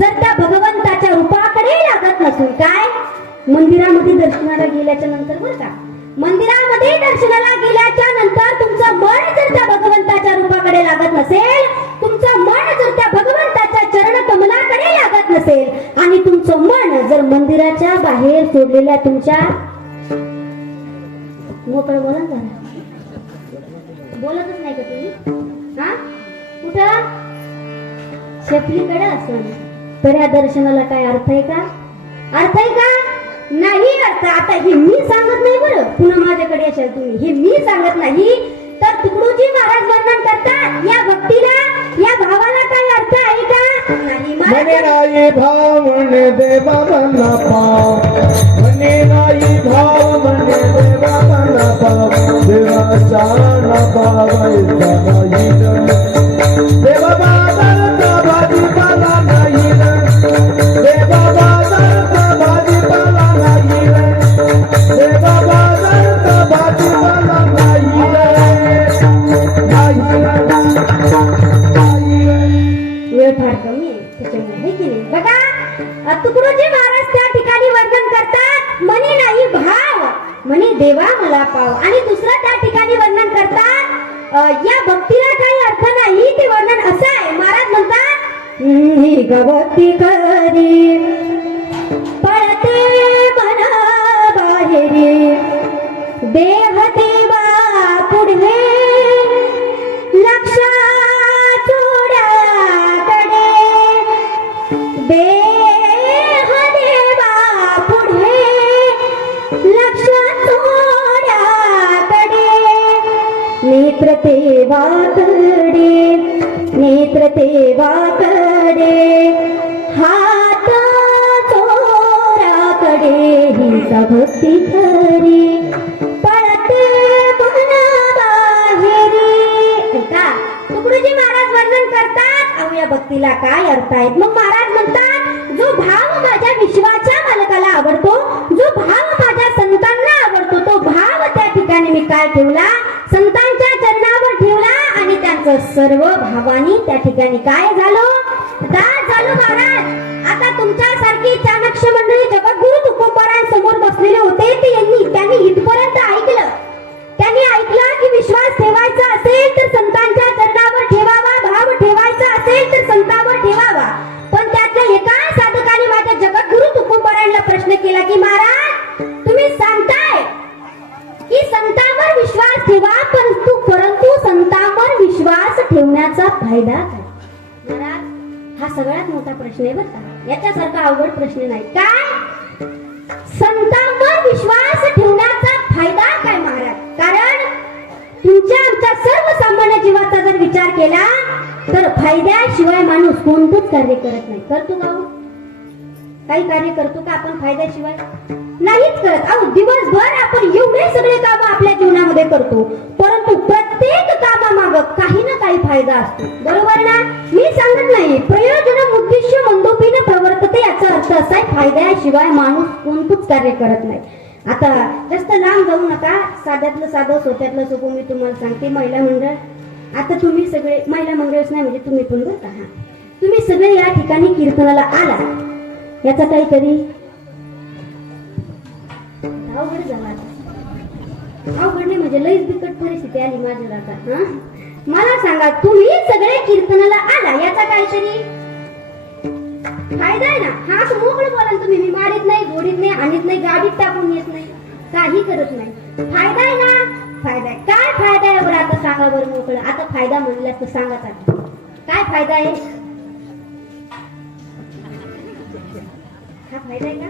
जर त्या भगवंताच्या रूपाकडे लागत नसून, काय मंदिरामध्ये दर्शनाला गेल्याच्या नंतर बरं का, मंदिरामध्ये दर्शनाला गेल्याच्या नंतर तुमचं मन जर त्या भगवंताच्या रूपाकडे लागत नसेल, तुमचं मन जर त्या भगवंताच्या चरण कमलाकडे लागत नसेल आणि तुमचं मन जर मंदिराच्या बाहेर सोडलेल्या तुमच्या, मोकळं बोला जरा, बोलतच नाही का तुम्ही? हा कुठं शेपलीकडे असं, तर या दर्शनाला काय अर्थ आहे का? अर्थ आहे का? नाही अर्थ. आता हे मी सांगत नाही बरं, पुन्हा माझ्याकडे असाल तुम्ही, हे मी सांगत नाही, तर तुकडोजी महाराज वर्णन करतात. या भक्तीला, या भावाला काही अर्थ आहे का? नाही. म्हणे नाही भाव म्हणे देवा मला पाव, म्हणे नाही भाव म्हणे देवा मला पाव, देवाचा ना पावायचा नाही देवा बाजारचा भाजीपाला नाही, देवा बाजारचा भाजीपाला नाही, देवा बाजारचा भाजीपाला नाही. वेळ फार कमी आहे त्याच्यामुळे, आहे की नाही? बघा, तुकडोजी महाराज त्या ठिकाणी वर्णन करतात, म्हणे नाही भाव म्हणे देवा मला पाव, आणि दुसरं त्या ठिकाणी वर्णन करतात या भक्तीला काही अर्थ नाही. ते वर्णन असं आहे, महाराज म्हणतात ही भक्ती करी पळते मना बाहेरी, देह देवा पुढे लक्ष चोड्याकडे, देह देवा पुढे लक्ष चोड्याकडे, नेत्र देवाकडे, नेत्र देवाकडे, हात चोराकडे, ही भक्ती खरी पळते मना बाहेरी. का तुकडोजी महाराज वर्णन करतात, अहो या भक्तीला काय अर्थ आहेत? मग महाराज म्हणतात, जो भाव माझ्या विश्वाच्या मालकाला आवडतो, जो भाव माझ्या संतांना आवडतो, तो भाव त्या ठिकाणी मी काय ठेवला? संतांच्या चरणावर ठेवला, आणि त्यांचं सर्व भावानी त्या ठिकाणी काय झालं? दास झालं महाराज. आता तुमच्यासारखी चाणक्ष मंडळी जगद्गुरु तुकोबारांसमोर बसलेले होते, ते त्यांनी इथपर्यंत ऐकलं. त्यांनी ऐकलं की विश्वास ठेवायचा असेल तर संतांच्या चरणावर ठेवावा, भाव ठेवायचा असेल तर संतांवर ठेवावा. पण त्यातल्या एका साधकाने माझ्या जगद्गुरु तुकोबारांना प्रश्न केला की महाराज, तुम्ही सांगताय की संतांवर विश्वास ठेवा, परंतु संतांवर विश्वास ठेवण्याचा फायदा काय? महाराज, हा सगळ्यात मोठा प्रश्न आहे बरं का, याच्यासारखा अवघड प्रश्न नाही. काय संतांवर विश्वास ठेवण्याचा फायदा काय महाराज? कारण तुमच्या आमच्या सर्वसामान्य जीवाचा जर विचार केला तर फायद्याशिवाय माणूस कोणतंच कार्य करत नाही. करतो का? काही कार्य करतो का आपण फायद्याशिवाय? नाहीच करत. अहो दिवसभर आपण एवढे सगळे काम आपल्या जीवनामध्ये करतो, परंतु प्रत्येक कामामागं काही ना काही फायदा असतो, बरोबर ना? मी सांगत नाही प्रयोजन उद्दिष्ट मंदोपीने प्रवर्तते, याचा अर्थ असा आहे फायद्याशिवाय माणूस कोणतंच कार्य करत नाही. आता जास्त लांब जाऊ नका, साध्यातलं साधं सोप्यातलं सोपं मी तुम्हाला सांगते. महिला मंडळ, आता तुम्ही सगळे महिला मंडळच नाही म्हणजे तुम्ही पण बरं का, हा तुम्ही सगळे या ठिकाणी कीर्तनाला आला, याचा काही तरी अवघड झाला. अवघड नाही म्हणजे लईच बिकट परिस्थिती आली माझ्या आता. हा मला सांगा, तुम्ही सगळे कीर्तनाला आला, याचा काहीतरी फायदा आहे ना? हा असं मोकळं बोला तुम्ही, मी मारीत नाही, जोडीत नाही, आणीत नाही, गाडीत टाकून येत नाही, काही करत नाही. फायदा आहे ना? फायदा आहे. काय फायदा आहे बरं? आता सांगा बरं मोकळं. आता फायदा म्हणला तर सांगा काय फायदा आहे? हा फायदा आहे का?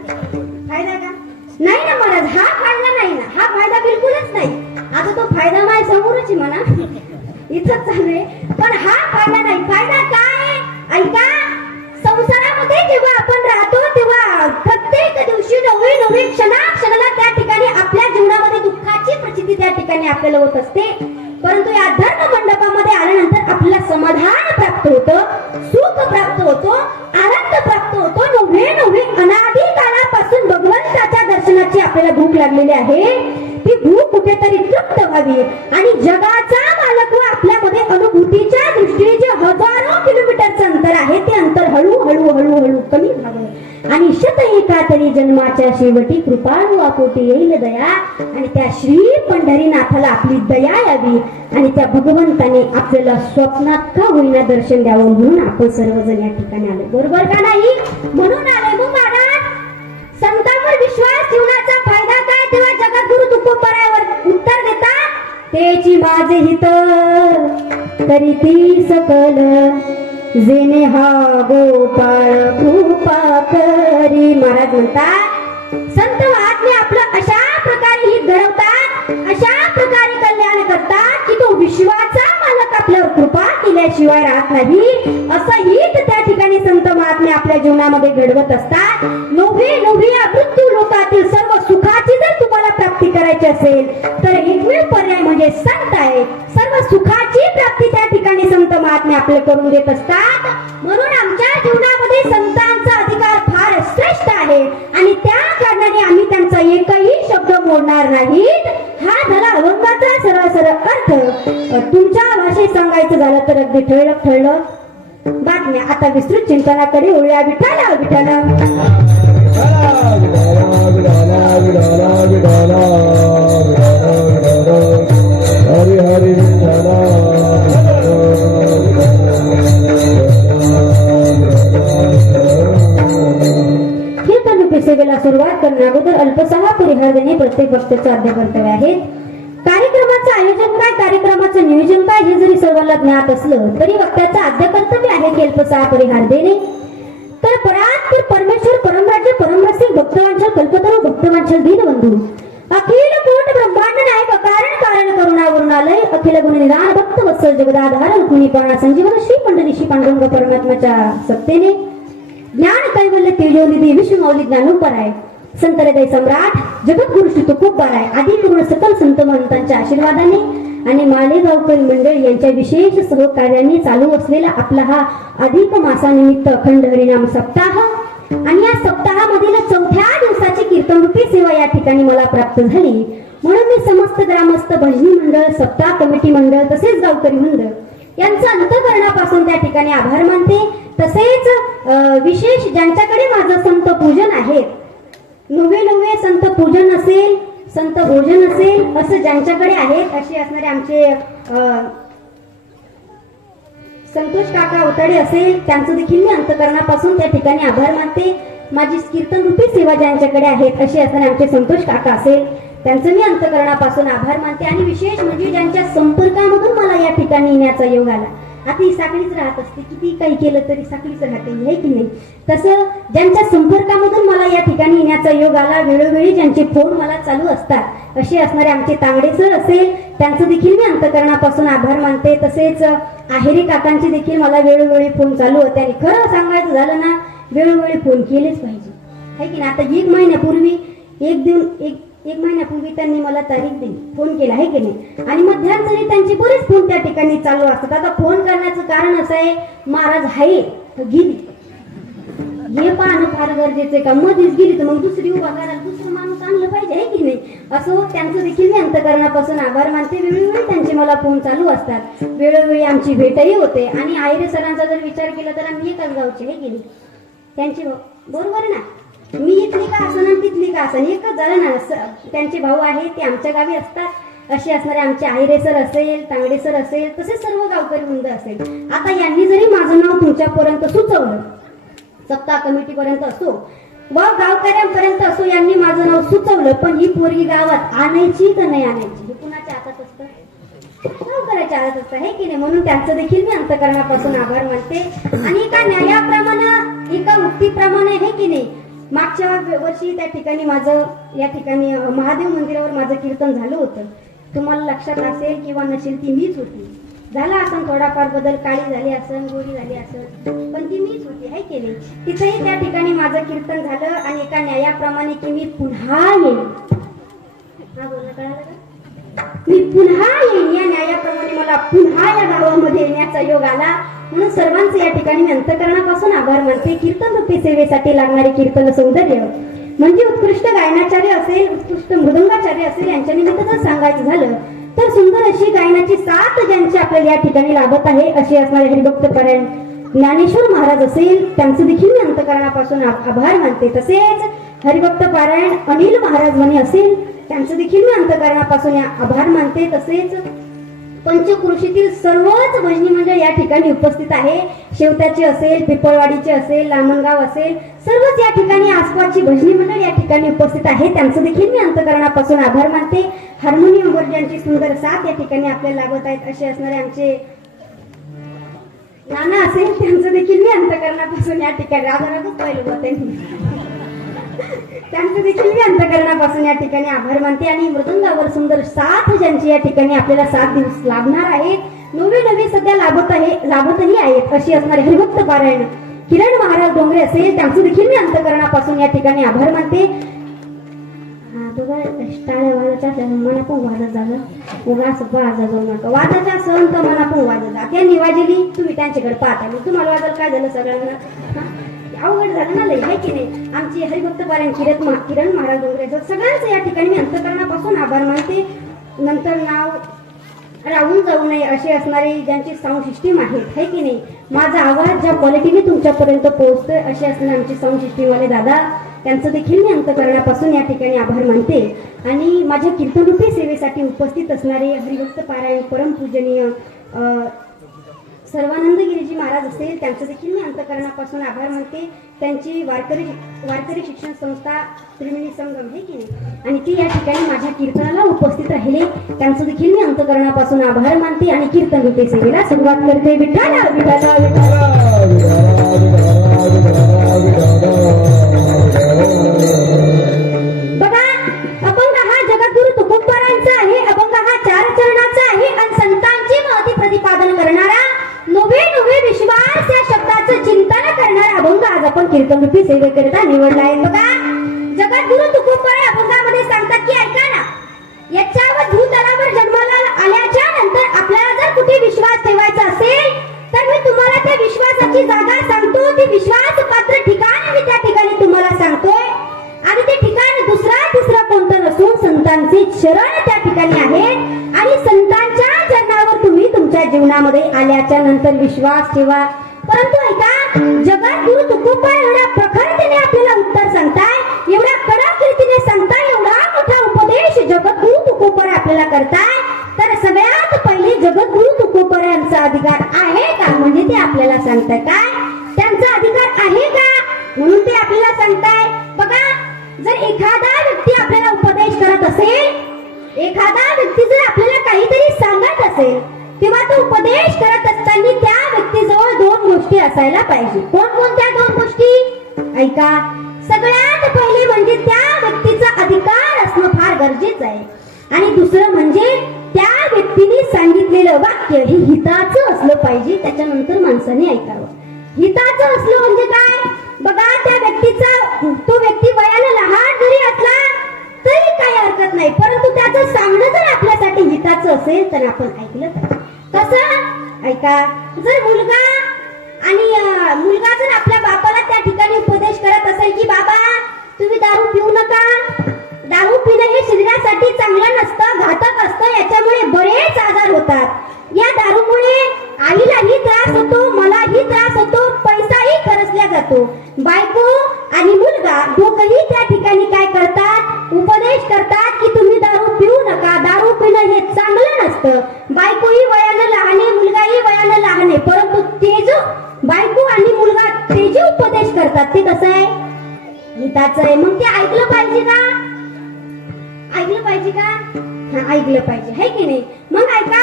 फायदा आहे का? नाही ना महाराज, हा फायदा नाही ना, हा फायदा बिलकुलच नाही. आता तो फायदा माझ्या समोरच आहे म्हणा, इथंच चालू आहे, पण हा फायदा नाही. फायदा काय? ऐका, संसारामध्ये जेव्हा आपण राहतो तेव्हा प्रत्येक दिवशी नवीन क्षणाला त्या ठिकाणी आपल्या जीवनामध्ये दुःखाची प्रचिती त्या ठिकाणी आपल्याला होत असते. परंतु या धर्म मंडपामध्ये आल्यानंतर आपल्याला समाधान प्राप्त होतं, सुख प्राप्त होतो, आनंद प्राप्त होतो. नवे अनादी काळापासून भगवंताच्या दर्शनाची आपल्याला भूक लागलेली आहे. ती भूक कुठेतरी तृप्त व्हावी आणि जगाचा मालक आपल्यामध्ये अनुभूतीच्या दृष्टीने जे हजारो किलोमीटरचं अंतर आहे, ते अंतर हळूहळू कमी व्हावं आणि शत एका तरी जन्माच्या शेवटी कृपाळू आपोटी येईल दया आणि त्या श्री पंढरीनाथाला आपली दया यावी आणि त्या भगवंताने आपल्याला स्वप्नात का होईना दर्शन द्यावं म्हणून आपण सर्वजण या ठिकाणी आलो. बरोबर का नाही? म्हणून आले. मग महाराज संतांवर विश्वास ठेवण्याचा फायदा काय? तेव्हा जगद्गुरु तुकोबरायावर उत्तर देतात, तेची माझे हित तरी ती सकल जेने हा गोपाळ कृपा करी. महाराज म्हणतात संत महात्मे आपलं अशा प्रकारे हित घडवतात, अशा प्रकारे कल्याण करतात की तो विश्वाचा मालक आपल्यावर कृपा केल्याशिवाय राहत नाही. असं हित त्या ठिकाणी संत महात्मे आपल्या जीवनामध्ये घडवत असतात. नोव्हे या मृत्यू लोकातील सर्व सुखाची जर तुम्हाला प्राप्ती करायची असेल तर एकमेव पर्याय म्हणजे संत आहे. सर्व सुखाची प्राप्ती त्या ठिकाणी संत महात्मे आपले करून देत असतात. म्हणून आमच्या जीवनामध्ये संतांचा अधिकार फार श्रेष्ठ आहे आणि त्या कारणाने आम्ही त्यांचा एकही शब्द मोडणार नाहीत. हा झाला अभंगाचा सरळ अर्थ. तुमच्या भाषेत सांगायचं झालं तर अगदी ठळलं बातम्या. आता विस्तृत चिंतनाकडे वळूया. विठाला विठाला हरी हरी सेवेला सुरुवात करण्या अगोदर अल्पसहा परिहार देणे प्रत्येक वक्त्याचे आद्य कर्तव्य आहे. कार्यक्रमाचं आयोजन काय, कार्यक्रमाचं नियोजन काय हे जरी सर्वांना ज्ञात असलं तरी वक्त्याचं आद्य कर्तव्य आहे की अल्पसहा परिहार देणे. तर परात्पर परमेश्वर परमराज्य परमरसिक भक्तवांचल कल्पतरू भक्तवांचल दीनबंधू अखिल कोट ब्रह्मांड नायक कारण करुणा वरुणालय अखिल गुण निदान भक्त वत्सल जगदाधार रुक्मिणीपणा संजीवन श्री पंढरीशी पांडुरंग परमात्म्याच्या सत्तेने ज्ञान कैवल्य तेजोनिधी विष्णू मौली ज्ञानोपराय संत हृदय सम्राट जगद्गुरु श्री तुकोबराय आदी पूर्ण सकल संत महंतांच्या आशीर्वादाने आणि मालेगावकर मंडळ यांच्या विशेष सहकार्याने चालू असलेला आपला हा अधिक मासानिमित्त अखंड हरिनाम सप्ताह आणि या सप्ताहामधील 4थ्या दिवसाची कीर्तनरूपी सेवा या ठिकाणी मला प्राप्त झाली. म्हणून मी समस्त ग्रामस्थ भजनी मंडळ, सप्ताह कमिटी मंडळ तसेच गावकरी मंडळ यांचं अंतःकरणापासून त्या ठिकाणी आभार मानते. तसेच विशेष ज्यांच्याकडे माझं संत पूजन आहे, नवे संत पूजन असेल, संत भोजन असेल, असं ज्यांच्याकडे आहेत असे असणारे आमचे संतोष काका उताडे असेल त्यांचं देखील मी अंतःकरणापासून त्या ठिकाणी आभार मानते. माझी कीर्तन रूपी सेवा ज्यांच्याकडे आहेत असे असणारे आमचे संतोष काका असेल त्यांचं मी अंतःकरणापासून आभार मानते. आणि विशेष म्हणजे ज्यांच्या संपर्कामधून मला या ठिकाणी येण्याचा योग आला. आता ही साखळीच राहत असते, किती काही केलं तरी साखळीच राहते, हे की नाही? तसं ज्यांच्या संपर्कामधून मला या ठिकाणी येण्याचा योग आला, वेळोवेळी ज्यांचे फोन मला चालू असतात असे असणारे आमचे तांगडे सर असेल त्यांचं देखील मी अंतःकरणापासून आभार मानते. तसेच आहेरे काकांचे देखील मला वेळोवेळी फोन चालू होते आणि खरं सांगायचं झालं ना वेळोवेळी फोन केलेच पाहिजे, है की नाही? आता एक महिन्यापूर्वी त्यांनी मला तारीख दिली, फोन केला, आहे की नाही? आणि मध्यंतरी त्यांचे बरेच फोन त्या ठिकाणी चालू असतात. आता फोन करण्याचं कारण असं आहे, महाराज आहे गेली हे पाहणं फार गरजेचं का? मध्येच गेली तर मग दुसरी उभा करायला दुसरं माणूस आणलं पाहिजे, आहे की नाही? असं त्यांचं देखील मी अंतःकरणापासून आभार मानते. वेळोवेळी त्यांचे मला फोन चालू असतात, वेळोवेळी आमची भेटही होते. आणि आयरे सरांचा जर विचार केला तर आम्ही एकाच गावचे, आहे की नाही? त्यांचे बरोबर आहे ना, मी इथली का असं तिथली का असं एकच झालं ना. त्यांचे भाऊ आहेत ते आमच्या गावी असतात असे असणारे आमचे आहिरे सर असेल, तांगडे सर असेल, तसेच सर्व गावकरी वृंद असेल. आता यांनी जरी माझं नाव तुमच्यापर्यंत सुचवलं, सप्ताह कमिटी पर्यंत असो व गावकऱ्यांपर्यंत असो, यांनी माझं नाव सुचवलं, पण ही पोरगी गावात आणायची का नाही आणायची हे कुणाच्या हातात असतं? गावकऱ्याच्या हातात असतं, आहे की नाही? म्हणून त्यांचं देखील मी अंतःकरणापासून आभार मानते. आणि एका न्यायाप्रमाणे, एका मुक्तीप्रमाणे, आहे की नाही, मागच्या वर्षी त्या ठिकाणी माझं या ठिकाणी महादेव मंदिरावर माझं कीर्तन झालं होतं. तुम्हाला लक्षात असेल किंवा नसेल ती मीच होती. झाला असं थोडाफार बदल, काळी झाली असन, गोरी झाली असन, पण ती मीच होती, आहे की नाही? तिथेही त्या ठिकाणी माझं कीर्तन झालं आणि एका न्यायाप्रमाणे की मी पुन्हा येईन, हा बोलणं कळालं का? मी पुन्हा येईन या न्यायाप्रमाणे मला पुन्हा या गावामध्ये येण्याचा योग आला. म्हणून सर्वांचे या ठिकाणी मी अंतःकरणापासून आभार मानते. कीर्तन रूपी सेवेसाठी लागणारे कीर्तन सौंदर्य म्हणजे उत्कृष्ट गायनाचार्य असेल, उत्कृष्ट मृदंगाचार्य असेल, यांच्या निमित्त जर सांगायचं झालं तर सुंदर अशी गायनाची साथ ज्यांची आपल्याला या ठिकाणी लाभत आहे अशी असणारे हरिभक्त परायण ज्ञानेश्वर महाराज असेल त्यांचं देखील मी अंतकरणापासून आभार मानते. तसेच हरिभक्त पारायण अनिल महाराज म्हणे असेल त्यांचं देखील मी अंतकरणापासून आभार मानते. तसेच पंचक्रोशीतील सर्वच भजनी मंडळ या ठिकाणी उपस्थित आहे. शेवत्याचे असेल, पिपळवाडीचे असेल, लामणगाव असेल, सर्वच या ठिकाणी आसपासची भजनी मंडळ या ठिकाणी उपस्थित आहे. त्यांचं देखील मी अंतकरणापासून आभार मानते. हार्मोनियमवर ज्यांची सुंदर साथ या ठिकाणी आपल्याला लागत आहेत असे असणारे आमचे नाना असेल त्यांचं देखील मी अंतकरणापासून या ठिकाणी राजाराजच पाहिलं होतं त्यांचं देखील मी अंतकरणापासून या ठिकाणी आभार मानते. आणि मृदंगावर सुंदर साथ ज्यांची या ठिकाणी आपल्याला 7 दिवस लाभणार आहेत, नवे सध्या लाभतही आहेत अशी असणारे हरिभक्त पारायण किरण महाराज डोंगरे असेल त्यांचं देखील मी अंतकरणापासून या ठिकाणी आभार मानते. टाळ्या वाजाच्या मना पण वाजत झालं उगाच वाजा जाऊ नका. वाजाच्या सण तर मना पण वाजत जा. त्यांनी वाजली तुम्ही त्यांच्याकडे पाहता तुम्हाला वाजायला काय झालं सगळ्यांना अवघड झालं ना लई आहे की नाही. आमची हरिभक्त पारायण किरण महाराज डोंगरे सगळ्यांचं या ठिकाणी मी अंतकरणापासून आभार मानते. नंतर नाव राहून जाऊ नये असे असणारे ज्यांची साऊंड सिस्टीम आहे की नाही. माझा आवाज ज्या क्वालिटीने तुमच्यापर्यंत पोहोचतोय असे असणारे आमचे साऊंड सिस्टीमवाले दादा त्यांचं देखील मी अंतकरणापासून या ठिकाणी आभार मानते. आणि माझ्या कीर्तनरूपी सेवेसाठी उपस्थित असणारे हरिभक्त पारायण परमपूजनीय सर्वानंद गिरीजी महाराज असेल त्यांचं देखील मी अंतकरणापासून आभार मानते. त्यांची वारकरी शिक्षण संस्था त्रिवेणी संगम आहे की नाही आणि ती या ठिकाणी माझ्या कीर्तनाला उपस्थित राहिले त्यांचं देखील मी अंतकरणापासून आभार मानते. आणि कीर्तन रूपी सेवेला सुरुवात करते. विठ्ठल बघा, अभंग हा जगद्गुरु तुकोबारायांचा आहे. अभंग हा 4 चरणाचा आहे आणि संतांची महती प्रतिपादन करणारा नवे विश्वास या शब्दाचं चिंतन करणारा अभंग आज आपण कीर्तन रूपी सेवेकरिता निवडला आहे. बघा, जगद्गुरु तुकोबाराय अभंगामध्ये सांगतात की ऐका ना, याच्यावर भूतलावर जन्माला आल्याच्या नंतर आपल्याला जर कुठे विश्वास ठेवायचा असेल तर मी तुम्हाला त्या विश्वासाची जागा सांगतो. ती विश्वास पात्र ठिकाण मी त्या ठिकाणी तुम्हाला सांगतोय. आणि ते ठिकाण तिसरा कोणतं नसून संतांचे चरण त्या ठिकाणी आहेत. आणि संतांच्या चरणावर तुम्ही तुमच्या जीवनामध्ये आल्याच्या नंतर विश्वास ठेवा. परंतु ऐका, जगद्गुरु तुकोबाराय एवढ्या प्रखरतेने आपल्याला उत्तर सांगताय, एवढ्या कडक रीतीने सांगताय, एवढा मोठा उपदेश जगद्गुरु तुकोबाराय आपल्याला करताय. तर सगळ्यात पहिले जगद्गुरु तुकोबारायांचा अधिकार आहे का म्हणजे ते आपल्याला सांगताय. काय त्यांचा अधिकार आहे का म्हणून ते आपल्याला सांगताय. बघा, जर एखादा व्यक्ती आपल्याला उपदेश करत असेल, एखादा व्यक्ती जर आपल्याला काहीतरी सांगत असेल तेव्हा तो उपदेश करत असताना त्या व्यक्तीजवळ 2 गोष्टी असायला पाहिजे. कोणत्या 2 गोष्टी ऐका. सगळ्यात पहिले म्हणजे त्या व्यक्तीचा अधिकार असणं फार गरजेचं आहे. आणि दुसरं म्हणजे त्या व्यक्तीने सांगितलेलं वाक्य हे हिताचं असलं पाहिजे. त्याच्यानंतर माणसाने ऐकावं. हिताचं असलं म्हणजे काय. बघा, त्या व्यक्तीचा तो व्यक्ती वयाने लहान जरी असला तरी काही हरकत नाही, परंतु त्याचं सांगणं जर आपल्यासाठी हिताचं असेल तर आपण ऐकलं पाहिजे. कसं ऐका, जर मुलगा जर आपल्या बापाला त्या ठिकाणी उपदेश करत असेल की बाबा तुम्ही दारू पिऊ नका, दारू पिणं हे शरीरासाठी चांगलं नसतं, घातक असतं, याच्यामुळे बरेच आजार होतात. या दारूमुळे आईलाही त्रास होतो, मलाही त्रास होतो, पैसाही खर्चला जातो. बायको आणि मुलगा दोघंही त्या ठिकाणी काय करतात, उपदेश करतात की तुम्ही दारू पिऊ नका, दारू पिणं हे चांगलं नसतं. बायकोही वयानं लहान आहे, मुलगाही वयानं लहान आहे, परंतु ते जो बायको आणि मुलगा ते जे उपदेश करतात ते कसं आहे, हिताचं आहे. मग ते ऐकलं पाहिजे का, ऐकलं पाहिजे का, हा ऐकलं पाहिजे, है की नाही. मग ऐका,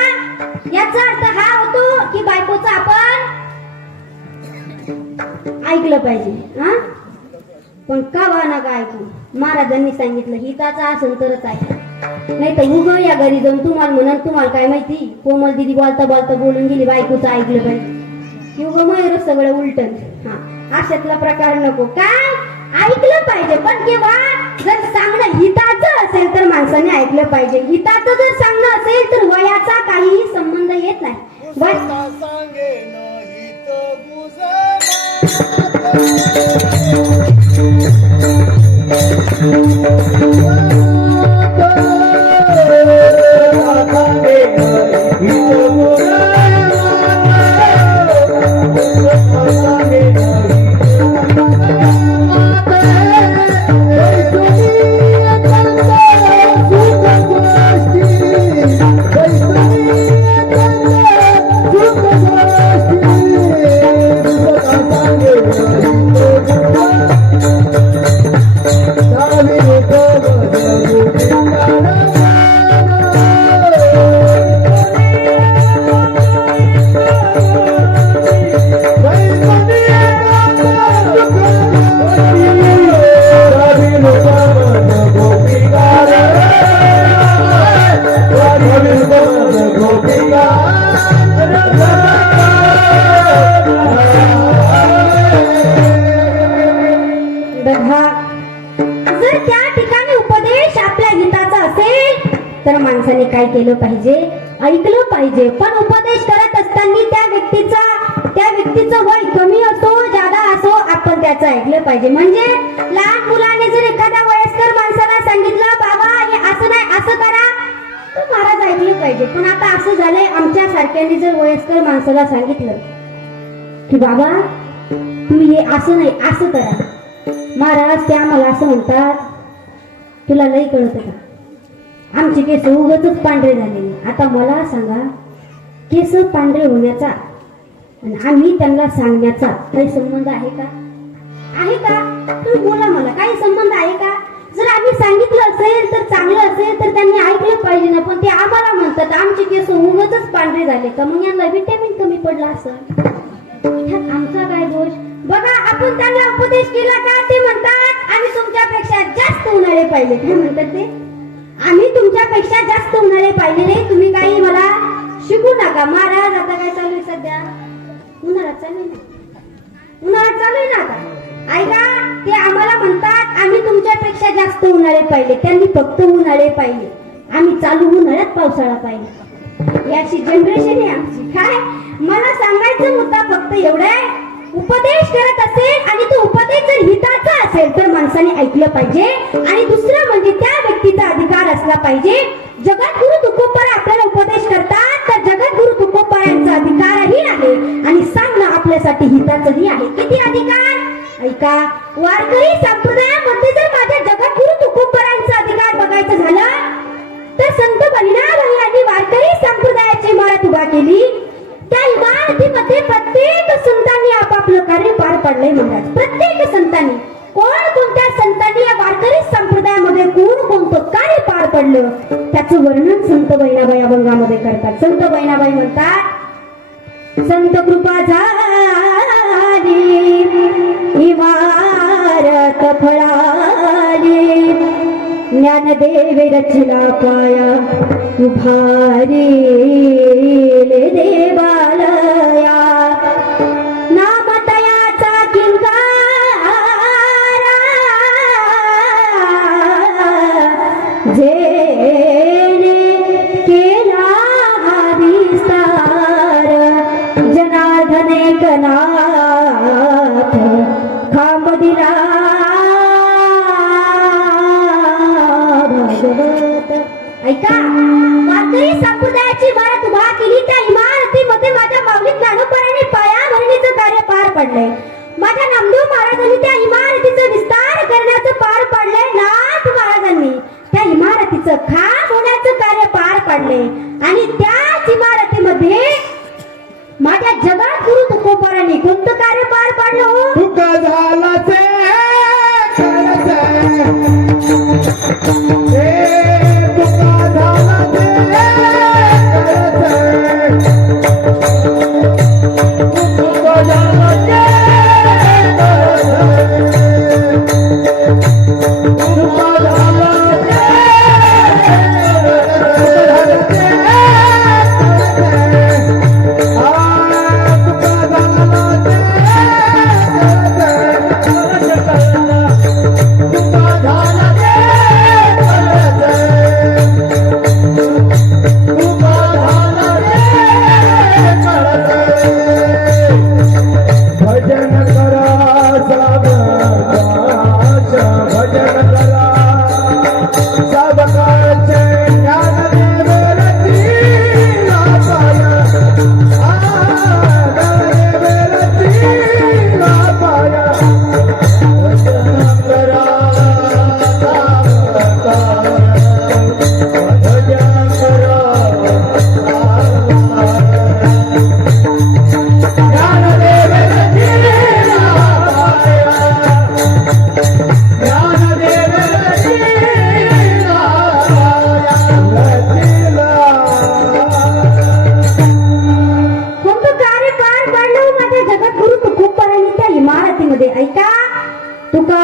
याचा अर्थ हा होतो की बायकोचं आपण ऐकलं पाहिजे. हा पण का वाना का ऐकू, महाराजांनी सांगितलं हिताचा असेल तरच ऐका, नाही तर उग या घरी जाऊन तुम्हाला म्हणाल तुम्हाला काय माहिती, कोमल दिदी बोलता बोलता बोलून गेली बायकोचं ऐकलं पाहिजे की उग मयूर सगळं उलटन. हा अशातला प्रकार नको. काय ऐकलं पाहिजे, पण केव्हा जर सांगणं हिताचं असेल तर माणसाने ऐकलं पाहिजे. हिताचं जर सांगणं असेल तर वयाचा काहीही संबंध येत नाही. पाहिजे. पण उपदेश करत असताना त्या व्यक्तीचं वय कमी असो जादा असो आपण त्याचं ऐकलं पाहिजे. म्हणजे लहान मुलाने जर एखाद्या वयस्कर माणसाला सांगितलं बाबा हे असं नाही असं करा तर महाराज ऐकलं पाहिजे. पण आता असं झालंय आमच्या सारख्याने जर वयस्कर माणसाला सांगितलं की बाबा तुम्ही हे असं नाही असं करा, महाराज त्या मला असं म्हणतात तुला लई कळत का, आमचे केस उगतच पांढरे झालेले. आता मला सांगा केस पांढरे होण्याचा आणि आम्ही त्यांना सांगण्याचा काही संबंध आहे का? आहे का? तुम्ही बोला मला, काही संबंध आहे का? जर आम्ही सांगितलं असेल तर चांगलं असेल तर त्यांनी ऐकलं पाहिजे ना. पण ते आम्हाला म्हणतात आमचे केस उगतच पांढरे झाले का, मग यांना व्हिटॅमिन कमी पडला असेल, ह्यात आमचा काय दोष? बघा आपण त्यांना उपदेश केला का ते म्हणतात आम्ही तुमच्यापेक्षा जास्त उन्हाळे पाहिले. काय म्हणतात ते? आम्ही तुमच्यापेक्षा जास्त उन्हाळे पाहिलेले, तुम्ही काही मला शिकू नका. महाराज आता काय चालू आहे सध्या? उन्हाळा चालू आहे ना, उन्हाळा चालू आहे ना आता. ऐका, ते आम्हाला म्हणतात आम्ही तुमच्यापेक्षा जास्त उन्हाळे पाहिले, त्यांनी फक्त उन्हाळे पाहिले, आम्ही चालू उन्हाळ्यात पावसाळा पाहिला. याची जनरेशन आहे आमची. काय मला सांगायचं मुद्दा फक्त एवढा आहे, उपदेश करत असेल आणि तो उपदेश जर हिताचा असेल तर माणसाने ऐकलं पाहिजे. आणि दुसरं म्हणजे त्या व्यक्तीचा अधिकार असला पाहिजे. जगद्गुरु तुकोबर आपल्याला उपदेश करतात तर जगद्गुरु तुकोबरांचा अधिकारही आहे आणि सांगणं आपल्यासाठी हिताचंही आहे. किती अधिकार? ऐका, वारकरी संप्रदायामध्ये जर माझ्या जगद्गुरु तुकोबरांचा अधिकार बघायचं झालं तर संत बहिणाबाई यांनी वारकरी संप्रदायाची इमारत उभा केली. त्या इमारतीमध्ये प्रत्येक संतांनी आपापलं कार्य पार पाडलंय महाराज. प्रत्येक संतांनी, कोणत्या संतांनी या वारकरी संप्रदायामध्ये कोणतं कार्य पार पडलं त्याचं वर्णन संत बहिणाबाई अभंगामध्ये करतात. संत बहिणाबाई म्हणतात संत कृपा झाली इमारत फळाली, ज्ञानदेव रचला पाया उभारी देवालया, नामतयाचा किंकारा जेणे केला विस्तार, जनार्दने कनाथ खांब दिला भागवत. ऐका, वारकरी संप्रदायाची इमारत उभा केली. त्या इमारतीमध्ये माझ्या माऊली ज्ञानोबरांनी पायाभरणीचं कार्य पार पडलंय. माझ्या नामदेव महाराजांनी त्या इमारतीचा विस्तार करण्याचं पार पडलंय. नाथ महाराजांनी त्या इमारतीचं खांब होण्याचं कार्य पार पडलंय. आणि त्याच इमारतीमध्ये माझ्या जगद्गुरु तुकोबरांनी कोणतं कार्य पार पाडलं? हो, तुका झाला ते ऐका, तुका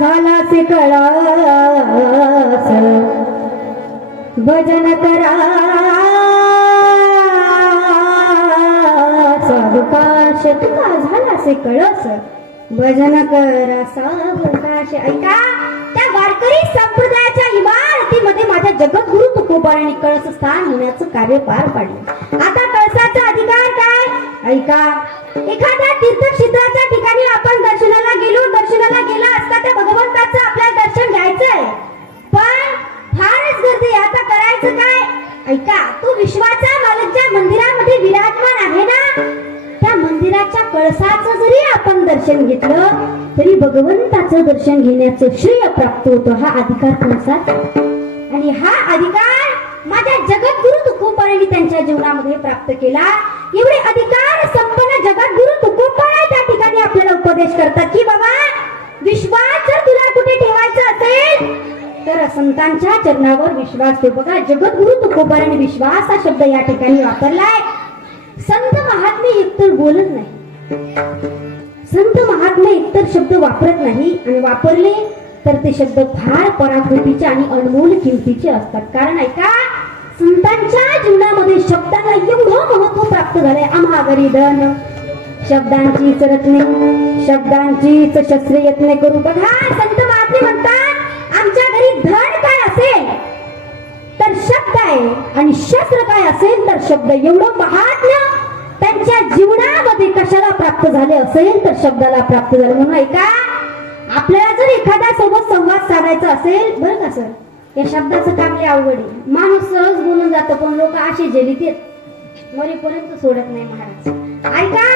झाला से कळस भजन करा साधुकाश. तुका झाला से कळस भजन कर सावकाश. ऐका, त्या वारकरी संप्रदायाच्या इमारतीमध्ये माझ्या जगद्गुरु तुकोबारांनी कळस स्थान होण्याचं कार्य पार पाडले. आता कळसाचा अधिकार काय? ऐका, एखाद्या तीर्थक्षेत्राच्या ठिकाणी आपण दर्शनाला गेला असता त्या भगवंताचं आपल्याला दर्शन घ्यायचंय, पण फारच गर्दी. आता करायचं काय? ऐका, तो विश्वाचा मालक ज्या मंदिरामध्ये विराजमान आहे ना, त्या मंदिराच्या कळसाचं जरी आपण दर्शन घेतलं तरी भगवंताचं दर्शन घेण्याचं श्रेय प्राप्त होतं. हा अधिकार कोणाचा? आणि हा अधिकार माझ्या जगद्गुरु तुकोबारांनी त्यांच्या जीवनामध्ये प्राप्त केला. एवढे अधिकार संपन्न जगद्गुरु तुकोबारा त्या ठिकाणी आपल्याला उपदेश करतात की बाबा, विश्वास जर तुला कुठे ठेवायचा असेल तर संतांच्या चरणावर विश्वास ठेव. बघा, जगद्गुरु तुकोबारांनी विश्वास हा शब्द या ठिकाणी वापरलाय. संत महात्मे एकतर बोलत नाही, संत महात्मे एकतर शब्द वापरत नाही, आणि वापरले तर ते शब्द फार पराकृतीचे आणि अनमोल किमतीचे असतात. कारण ऐका, संतांच्या जीवनामध्ये शब्दाला एवढं महत्व प्राप्त झालंय. आम्हा घरी धन शब्दांचीच रत्ने, शब्दांचीच शस्त्रे यत्ने करू. बघा, संत महात्मे म्हणतात आमच्या घरी धन काय असेल तर शब्द आहे, आणि शस्त्र काय असेल तर शब्द. एवढं महात्म्य त्यांच्या जीवनामध्ये कशाला प्राप्त झाले असेल तर शब्दाला प्राप्त झाले. म्हणून ऐका, आपल्याला जर एखाद्या सोबत संवाद साधायचा असेल, बरं का सर, या शब्दाचं काम लय अवघड आहे. माणूस सहज बोलून जातो, पण लोक असे जेलीत मरेपर्यंत सोडत नाही महाराज. ऐका,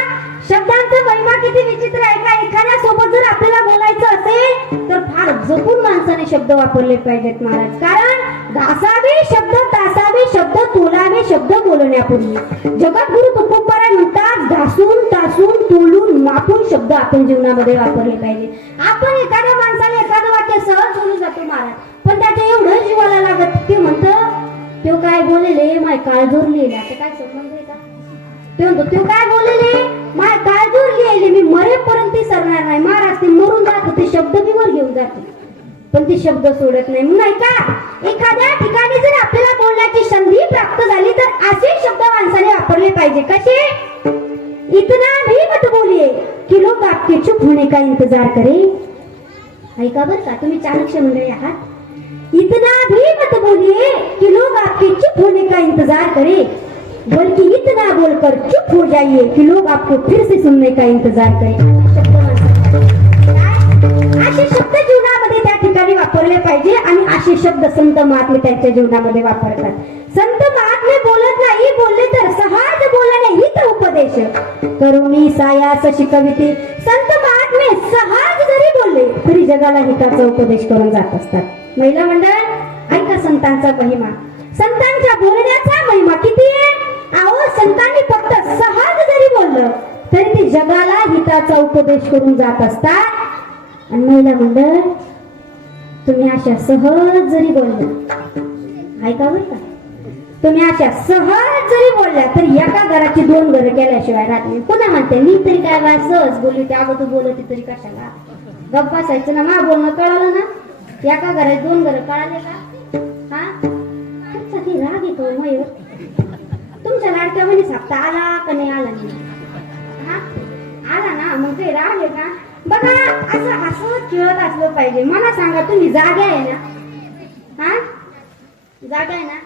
शब्दांचं महिमा किती विचित्र आहे. का एखाद्या सोबत जर आपल्याला बोलायचं असेल तर फार जपून माणसाने शब्द वापरले पाहिजेत महाराज. कारण घासावे शब्द, तासावे शब्द, तोलावे शब्द बोलण्यापूर्वी. जगद्गुरु तुकोबारा म्हणतात घासून, तासून, तोलून, मापून शब्द आपण जीवनामध्ये वापरले पाहिजे. आपण एखाद्या माणसाला एखादं वाक्य सहज बोलून जातो महाराज, पण त्याच्या एवढं जीवाला लागत. ते म्हणतं तो काय बोलेले माय काळजोर लिहिले. आता काय संबंध आहे का? ते म्हणतो तो काय बोलेले माय काळजोर लिहिले, मी मरेपर्यंत सरणार नाही. महाराज ते मरून जात होते, शब्द मी वर घेऊन जाते, पण ते शब्द सोडत नाही. म्हणून ऐका, एखाद्या ठिकाणी जर आपल्याला बोलण्याची संधी प्राप्त झाली तर असे शब्द माणसाने वापरले पाहिजे. कसे? इतना भी मत बोलिए कि लोग आपके चुप होने का इंतजार करे. ऐका बरं का, तुम्ही चाणक्य मंडळी आहात. इतना भी मत बोलिए कि लोग आपके चुप होने का इंतजार करे, बल्कि इतना बोलकर चुप हो जाइए कि लोग आपको फिर से सुनने का इंतजार करें. असे शब्द जीवनामध्ये त्या ठिकाणी वापरले पाहिजे, आणि असे शब्द संत महात्मे त्यांच्या जीवनामध्ये वापरतात. संत महात्मे बोलत नाही, बोलले तर सहज बोलणे हित उपदेश करुणी सायास शिकविते. संत महात्मे सहज जरी बोलले तरी जगाला हिताचा उपदेश करून जात असतात. महिला मंडळ, ऐका संतांचा महिमा, संतांच्या बोलण्याचा महिमा किती आहे. अहो, संतांनी फक्त सहज जरी बोललं तरी ते जगाला हिताचा उपदेश करून जात असतात. आणि महिला मंडळ, तुम्ही अशा सहज जरी बोलल्या, ऐका बरं का, तुम्ही अशा सहज जरी बोलल्या तर एका घराची दोन घरं केल्याशिवाय राहत नाही. पुन्हा म्हणते मी तरी काय बाय सहज बोलली, त्या अगोदर बोलत तरी कशाला गप्पा बसायचं ना. मा बोलणं कळालं ना, एका घरात दोन घरं कळाले का? हा, तुमचा राग येतो मयूर, तुमच्या लाडक्या म्हणे सापता आला का नाही आला नाही? हा, आला ना, मग ते राग आहे का? बघा, असं हसत खेळत असलं पाहिजे. मला सांगा, तुम्ही जागे आहे ना? हा, जागा आहे ना?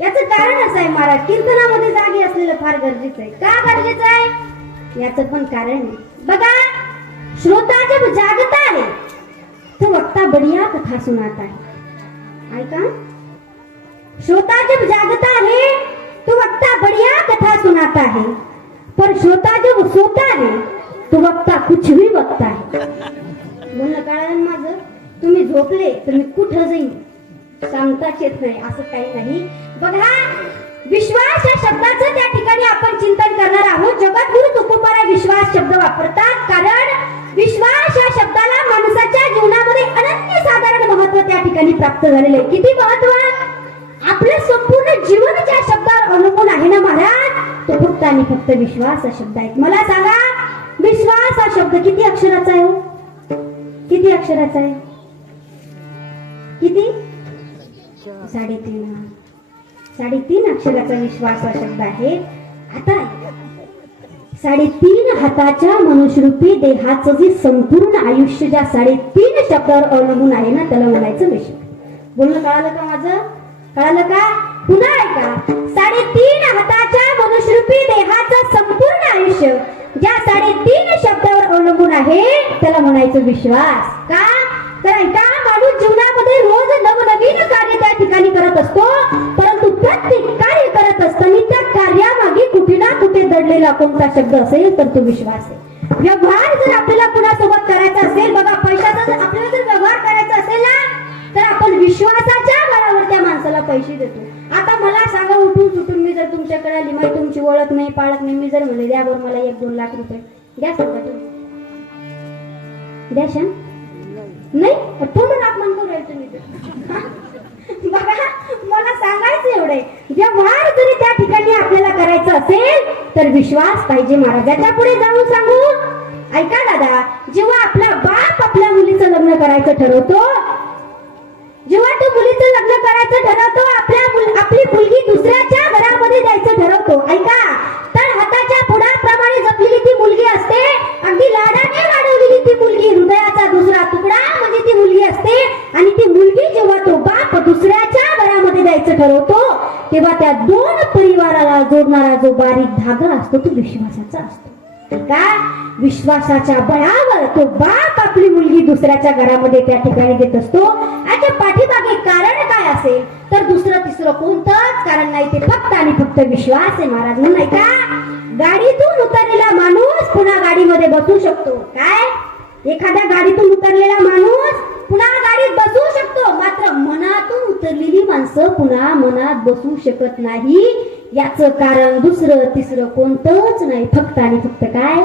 याचं कारण असं आहे महाराज, कीर्तनामध्ये जागे असलेलं फार गरजेचं आहे. का गरजेचं आहे? याचं पण कारण आहे. बघा, श्रोता जब जागता है तो वक्ता बढ़िया कथा सुनाता है. ऐका, श्रोता जब जागता है तो वक्ता बढ़िया कथा सुनाता है, पर श्रोता जब सोता है तो वक्ता कुछ भी बकता है. बोलणं कळलं माझं? तुम्ही झोपले तर मी कुठं जाईन सांगताच येत नाही, असं काही नाही. बघा, विश्वास या शब्दाचं त्या ठिकाणी आपण चिंतन करणार आहोत. जगद्गुरु तुकोबारा विश्वास शब्द वापरतात, कारण विश्वास या शब्दाला माणसाच्या जीवनामध्ये अनन्यसाधारण महत्व त्या ठिकाणी प्राप्त झालेले आहे. किती महत्व? आपलं संपूर्ण जीवन ज्या शब्दावर अवलंबून आहे ना महाराज, तो फक्त आणि फक्त विश्वास हा शब्द आहे. मला सांगा, विश्वास हा शब्द किती अक्षराचा आहे? किती अक्षराचा आहे? किती? 3.5 अक्षराचा विश्वास हा शब्द आहे. आता 3.5 हाताच्या मनुष्यरूपी देहाचं जे संपूर्ण आयुष्य ज्या 3.5 शब्दावर अवलंबून आहे ना, त्याला म्हणायचं विश्व. बोलणं कळालं का माझं? कळालं का? पुन्हा ऐका. 3.5 हाताच्या मनुष्यरूपी देहाचं संपूर्ण आयुष्य ज्या 3.5 शब्दावर अवलंबून आहे त्याला म्हणायचं विश्वास. का? तर ऐका, माणूस जीवनामध्ये रोज नवनवीन कार्य त्या ठिकाणी करत असतो, परंतु प्रत्येक कार्य करत असताना त्या कार्यामागे कुठे ना कुठे दडलेला कोणता शब्द असेल तर तो विश्वास आहे. व्यवहार जर आपल्याला कुणासोबत करायचा असेल, बघा पैशाचा जर आपल्याला जर व्यवहार करायचा असेल ना, तर आपण विश्वासाच्या बळावर त्या माणसाला पैसे देतो. आता मला सांगा, उठून सुटून मी जर तुमच्याकडे आली, माहिती तुमची ओळख नाही पाळख नाही, मी जर म्हणले द्यावर मला 1-2 लाख रुपये द्या, सांगा तुम्ही द्या शान नाही, पूर्ण लाख म्हणतो राहायचं मी. बघा, मला सांगायचं एवढे, व्यवहार जरी त्या ठिकाणी आपल्याला करायचं असेल तर विश्वास पाहिजे महाराजाच्या पुढे जाऊन सांगू. ऐका दादा, जेव्हा आपला बाप आपल्या मुलीचं लग्न करायचं ठरवतो, जेव्हा तो मुलीचं लग्न करायचं ठरवतो, आपली मुलगी दुसऱ्याच्या घरामध्ये द्यायचं ठरवतो, ऐका, तर हाताच्या पुढाप्रमाणे जपलेली ती मुलगी असते, अगदी लाडाने वाढवलेली ती मुलगी, हृदयाचा दुसरा तुकडा म्हणजे ती मुलगी असते. आणि ती मुलगी जेव्हा तो बाप दुसऱ्याच्या घरामध्ये द्यायचं ठरवतो, तेव्हा त्या 2 परिवाराला जोडणारा जो बारीक धागा असतो तो विश्वासाचा असतो. का? विश्वासाच्या बळावर तो बाप आपली मुलगी दुसऱ्याच्या घरामध्ये त्या ठिकाणी देत असतो. याच्या पाठीमागे कारण काय असेल तर दुसरं तिसरं कोणतंच कारण नाही, ते फक्त आणि फक्त विश्वास आहे महाराज. म्हणून नाही का, गाडीतून उतरलेला माणूस पुन्हा गाडीमध्ये बसू शकतो. काय? एखाद्या गाडीतून उतरलेला माणूस पुन्हा गाडीत बसू शकतो, मात्र मनातून उतरलेली माणसं पुन्हा मनात बसू शकत नाही. याचं कारण दुसरं तिसरं कोणतंच नाही, फक्त आणि फक्त काय?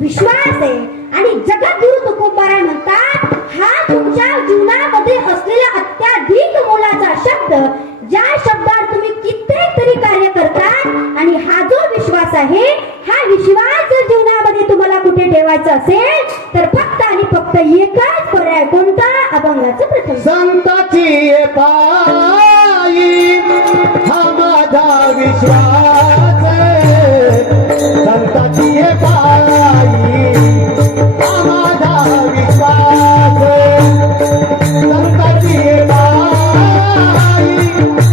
विश्वास आहे. आणि जगद्गुरु तुकोबाराय म्हणतात, हा तुमच्या जीवनामध्ये असलेला अत्याधिक मोलाचा शब्द, ज्या शब्दावर तुम्ही कित्येक तरी कार्य करतात, आणि हा जो विश्वास आहे, हा विश्वास जर जीवनामध्ये तुम्हाला कुठे ठेवायचा असेल तर फक्त आणि फक्त एकच पर्याय, कोणता? अभंगाचं प्रथम. संताची पायी हा माझा विश्वास, संताची पायी हा माझा विश्वास, संताची पायी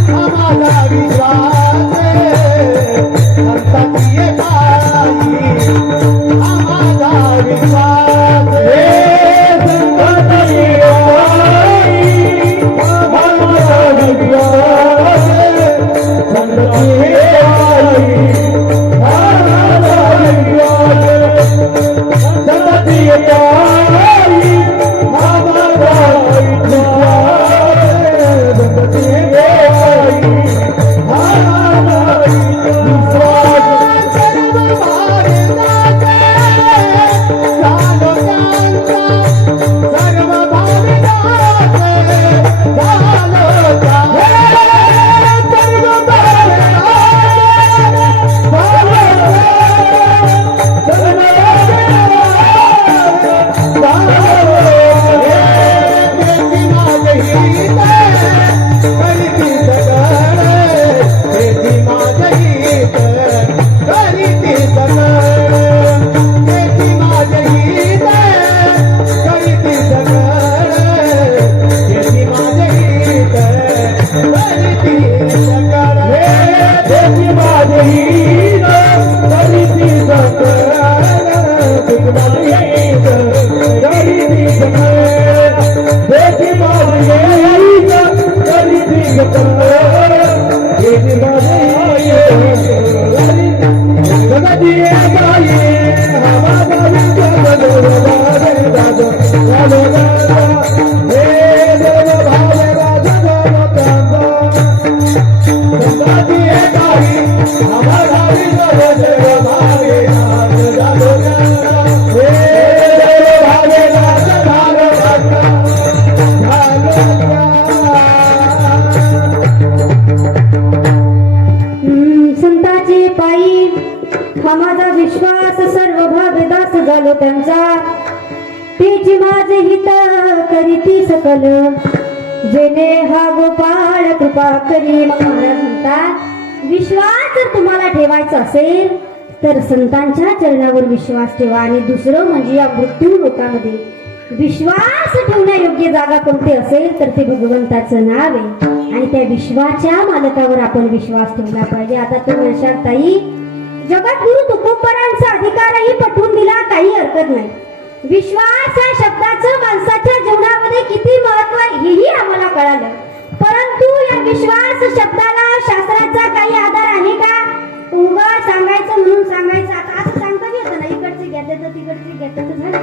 हा माझा विश्वास, संताची पायी हा माझा विश्वास, संताची सकल जेने हा गोपाळ कृपा करी. मग महाराज म्हणतात, विश्वास जर तुम्हाला ठेवायचा असेल तर संतांच्या चरणावर विश्वास ठेवा. आणि दुसरं म्हणजे या मृत्यू लोकामध्ये विश्वास ठेवण्यायोग्य जागा कोणती असेल तर ते भगवंताचं नाव आहे. आणि त्या विश्वाच्या मालकावर आपण विश्वास ठेवला पाहिजे. आता तुम्ही अशा ताई जगद्गुरु तुकोबरांचा अधिकारही पटवून दिला, काही हरकत नाही. विश्वास या शब्दाचं माणसाच्या जीवनामध्ये किती महत्व आहे हेही आम्हाला कळालं. परंतु या विश्वास शब्दाला शास्त्राचा काही आधार आहे का? उगा सांगायचं म्हणून सांगायचं. आता असं सांगता येतं ना, इकडचे घेतलं तर तिकडचे घेतलं तर झालं,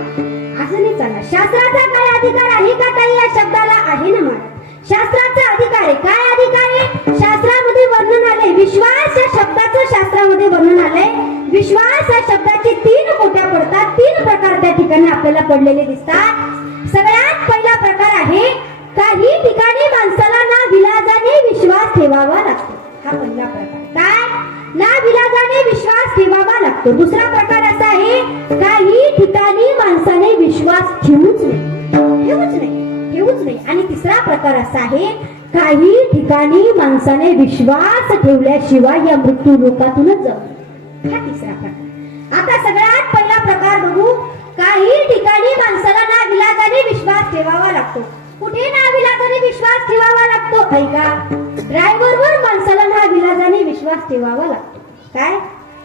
असं नाही चालणार. शास्त्राचा काय अधिकार आहे का ताई या शब्दाला? आहे ना मला. शास्त्राचा अधिकार आहे. काय अधिकार आहे? शास्त्रामध्ये वर्णन आले. विश्वास या शब्दाचं शास्त्रामध्ये वर्णन आलंय. विश्वास या शब्दाचे 3 कोट्या पडतात. 3 प्रकार त्या ठिकाणी आपल्याला पडलेले दिसतात. सगळ्यात पहिला प्रकार आहे, काही ठिकाणी माणसाला ना विलाजाने विश्वास ठेवावा लागतो. हा पहिला प्रकार. काय? ना विलाजाने विश्वास ठेवावा लागतो. दुसरा प्रकार असा आहे, काही ठिकाणी माणसाने विश्वास ठेवूच नाही. आणि तिसरा प्रकार असा आहे, काही ठिकाणी माणसाने विश्वास ठेवल्याशिवाय या मृत्यू लोकातूनच जाऊ. हा तिसरा प्रकार. आता सगळ्यात पहिला प्रकार बघू. काही ठिकाणी माणसाला ना विलाजाने विश्वास ठेवावा लागतो. कुठे ना विलाजाने विश्वास ठेवावा लागतो? ऐका, ड्रायव्हरवर माणसाला ना विलाजाने विश्वास ठेवावा लागतो. काय?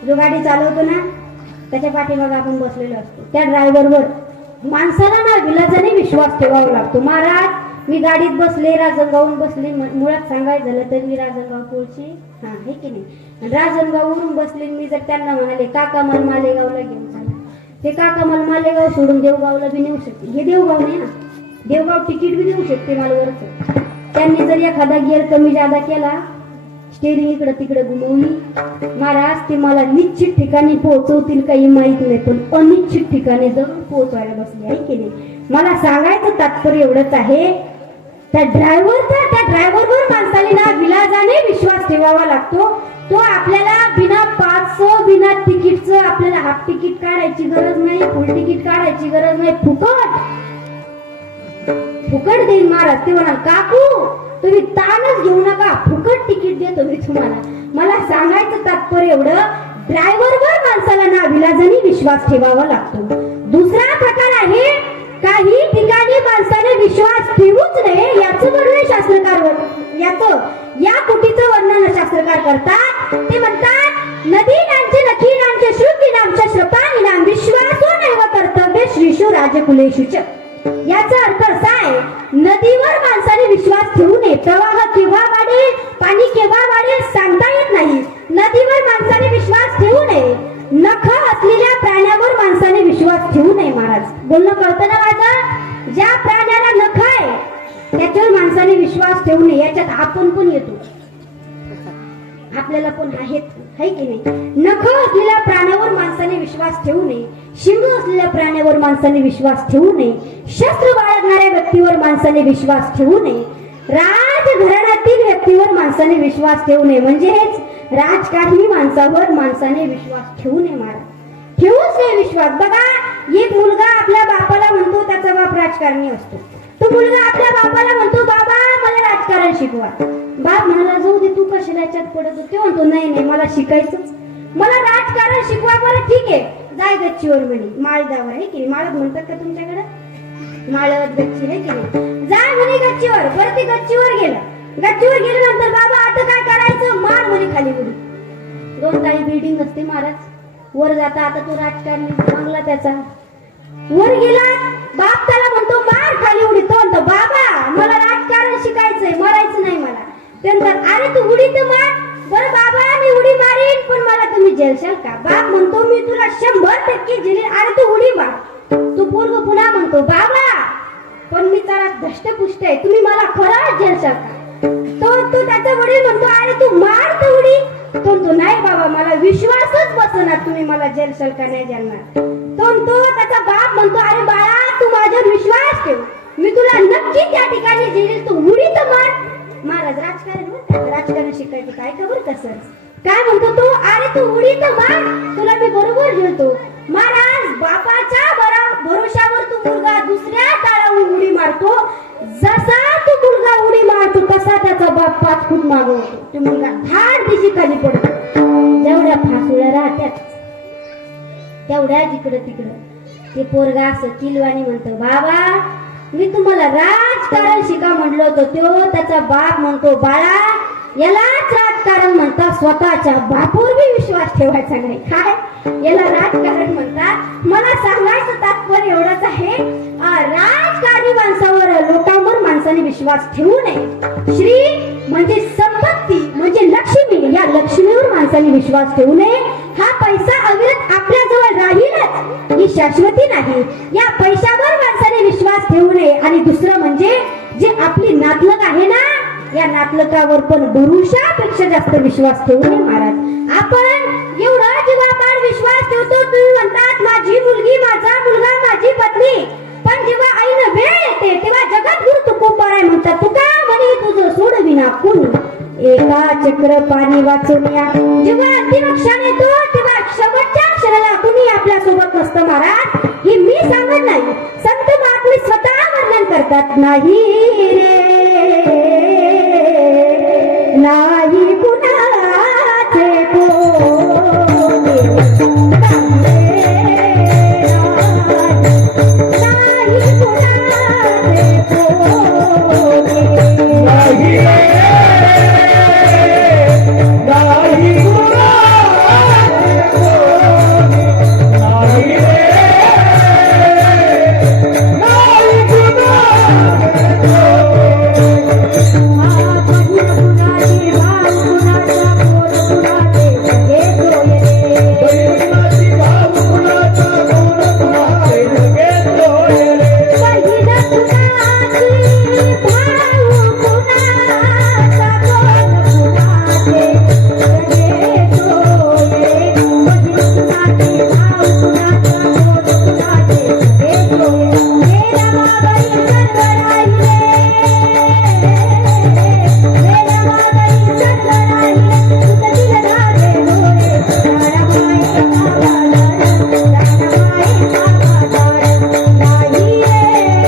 जो गाडी चालवतो ना, त्याच्या पाठीमागे आपण बसलेलो असतो, त्या ड्रायव्हरवर माणसाला ना विलाजाने विश्वास ठेवावा लागतो. महाराज, मी गाडीत बसले, राजनगावून बसले. मुळात सांगायचं झालं तर मी राजनगाव पोळची, हा हे की नाही. राजनगाववरून बसले. मी जर त्यांना म्हणाले, काका मला मालेगावला घेऊन चला, ते काका मला मालेगाव सोडून देवगावला बी नेऊ शकते. हे देवगाव नाही ना, देवगाव तिकीट बी देऊ शकते मला वरच. त्यांनी जर एखादा गिअर कमी जादा केला, स्टेरिंग इकडं तिकडे घुमवली, महाराज ते मला निश्चित ठिकाणी पोहोचवतील काही माहित नाही, पण अनिश्चित ठिकाणी जरूर पोहोचवायला बसले. आहे की नाही? मला सांगायचं तात्पर्य एवढंच आहे, त्या ड्रायव्हरवर माणसाने ना विलाजाने विश्वास ठेवावा लागतो. तो आपल्याला बिना पासचं, बिना तिकीटचं आपल्याला हाफ तिकीट काढायची गरज नाही, फुल तिकीट काढायची गरज नाही. फुकट देईल महाराज. ते म्हणाल, काकू तुम्ही ताणच घेऊ नका, फुकट तिकीट देतो मी तुम्हाला. मला सांगायचं तात्पर्य एवढं, ड्रायव्हरवर माणसाला ना विलाजाने विश्वास ठेवावा लागतो. दुसरा प्रकार आहे, काही ठिकाणी माणसाने विश्वास ठेवूच नये. याचं वर्णन शास्त्रकार या कोटीचं वर्णन शास्त्रकार करतात. ते म्हणतात, नदी नांचे नखी नांचे श्रुती नामच्या श्रपानी नाम विश्वासो नैव कर्तव्य श्रीशो राजकुलेशुच. याचा अर्थ असा आहे, नदीवर माणसाने विश्वास ठेवू नये. प्रवाह केव्हा वाढेल, पाणी केव्हा वाढेल सांगता येत नाही. नदीवर माणसाने विश्वास ठेवू नये. नख असलेल्या प्राण्यावर माणसाने विश्वास ठेवू नये. महाराज बोलणं कळतं ना माझं? ज्या प्राण्याला नख आहे त्याच्यावर माणसाने विश्वास ठेवू नये. याच्यात आपण पण येतो, आपल्याला पण आहेत, है की नाही? नख असलेल्या प्राण्यावर माणसाने विश्वास ठेवू नये. शिंग असलेल्या प्राण्यावर माणसाने विश्वास ठेवू नये. शस्त्र बाळगणाऱ्या व्यक्तीवर माणसाने विश्वास ठेवू नये. राजघराण्यातील व्यक्तीवर माणसाने विश्वास ठेवू नये. म्हणजेच राजकारणी माणसावर माणसाने विश्वास ठेवू नये. महाराज ठेवूच नाही विश्वास. बघा, एक मुलगा आपल्या बापाला म्हणतो, त्याचा बाप राजकारणी असतो. तो मुलगा आपल्या बापाला म्हणतो, बाबा मला राजकारण शिकवा. बाप म्हणाला, जाऊ दे, तू कशाला याच्यात पडत. ते म्हणतो, नाही मला शिकायचंच, मला राजकारण शिकवा. बरं ठीक आहे, जाय गच्चीवर म्हणे, माळदावर. आहे की माळद म्हणतात का तुमच्याकडे? माळद गच्ची आहे की नाही? जाय म्हणे गच्चीवर. बरं ते गच्चीवर गेला. गच्चीवर गेल्यानंतर, बाबा आता काय करायचं? मार म्हणे खाली उडी. 2 ताळी बिल्डिंग असते महाराज. वर जाता, आता तो राजकारणी चांगला त्याचा वर गेला. बाप त्याला म्हणतो, मार खाली उडी. तो म्हणतो, बाबा मला राजकारण शिकायचंय, मरायचं नाही मला. ते म्हणतात, अरे तू उडी तर मार. बरं बाबा मी उडी मारीन, पण मला तुम्ही जेलशाल का? बाप म्हणतो, मी तुला 100% जेलीन. अरे तू उडी मार. तू पोरग पुन्हा म्हणतो, बाबा पण मी जरा धष्टपुष्ट आहे, तुम्ही मला खरंच जेलशाल का? तो त्याचा वडील म्हणतो, अरे तू मार तर उडी. तो म्हणतो, नाही बाबा मला विश्वासच बसणार, तुम्ही मला जेलशाल का नाही जेलणार. तो त्याचा बाप म्हणतो, अरे बाळा तू माझ्यावर विश्वास ठेव, मी तुला नक्की त्या ठिकाणी जेलील, तू उडी तर मार. महाराज राजकारण शिकायचं काय का बरं कसं काय म्हणतो तो, अरे तू उडी तर मार, तुला मी बरोबर जेलतो. महाराज बापाच्या भरोशावर तू मुलगा दुसऱ्या ताळावरून उडी मारतो. जसा तू मुलगा उडी मारतो तसा त्याचा बाप 5 फूट मागे होतो. तो मुलगा धाड दिशी खाली पडतो. जेवढ्या फासुळ्या राहत्यात तेवढ्या जिकडं तिकडं ते पोरगा असं किलवाणी म्हणतो, बाबा मी तुम्हाला राजकारण शिका म्हणलो होतो. तो त्याचा बाप म्हणतो, बाळा यालाच राजकारण म्हणतात, स्वतःच्या बापावर बी विश्वास ठेवायचा नाही. काय याला राजकारण म्हणतात? मला सांगायचं तात्पर्य एवढंच आहे, राजकारणी माणसावर, लोकांवर माणसाने विश्वास ठेवू नये. श्री म्हणजे संपत्ती म्हणजे लक्ष्मी, या लक्ष्मीवर माणसाने विश्वास ठेवू नये. हा पैसा अविरत आपल्या जवळ राहीलच, ही शाश्वती नाही. या पैशावर माणसाने विश्वास ठेवू नये. आणि दुसरं म्हणजे जे आपली नातलग आहे ना, या नातलगावर पण भरुशापेक्षा जास्त विश्वास ठेवू नये महाराज. आपण एवढा जीवापाड विश्वास ठेवतो. तुम्ही म्हणतात माझी मुलगी, माझा मुलगा, माझी पत्नी, पण जेव्हा आईनं वेळ येते तेव्हा जगद्गुरु तुकोबाराय म्हणतात, तुका म्हणे तुझं सोडविना कुणी, एका चक्र पाणी वाचवण्या. जेव्हा अंतिम क्षण येतो तेव्हा शेवटच्या क्षणाला कुणी आपल्या सोबत नसतं महाराज. हे मी सांगत नाही, संत महात्मे स्वतः वर्णन करतात. नाही रे नाही कुणाचे कोणी, नाही कुणाचे कोणी. नाही रे, नाही कुणाचे कोणी, नाही रे, नाही कुणाचे बहिणाची भाव कुणाचा, कोण कुणाचे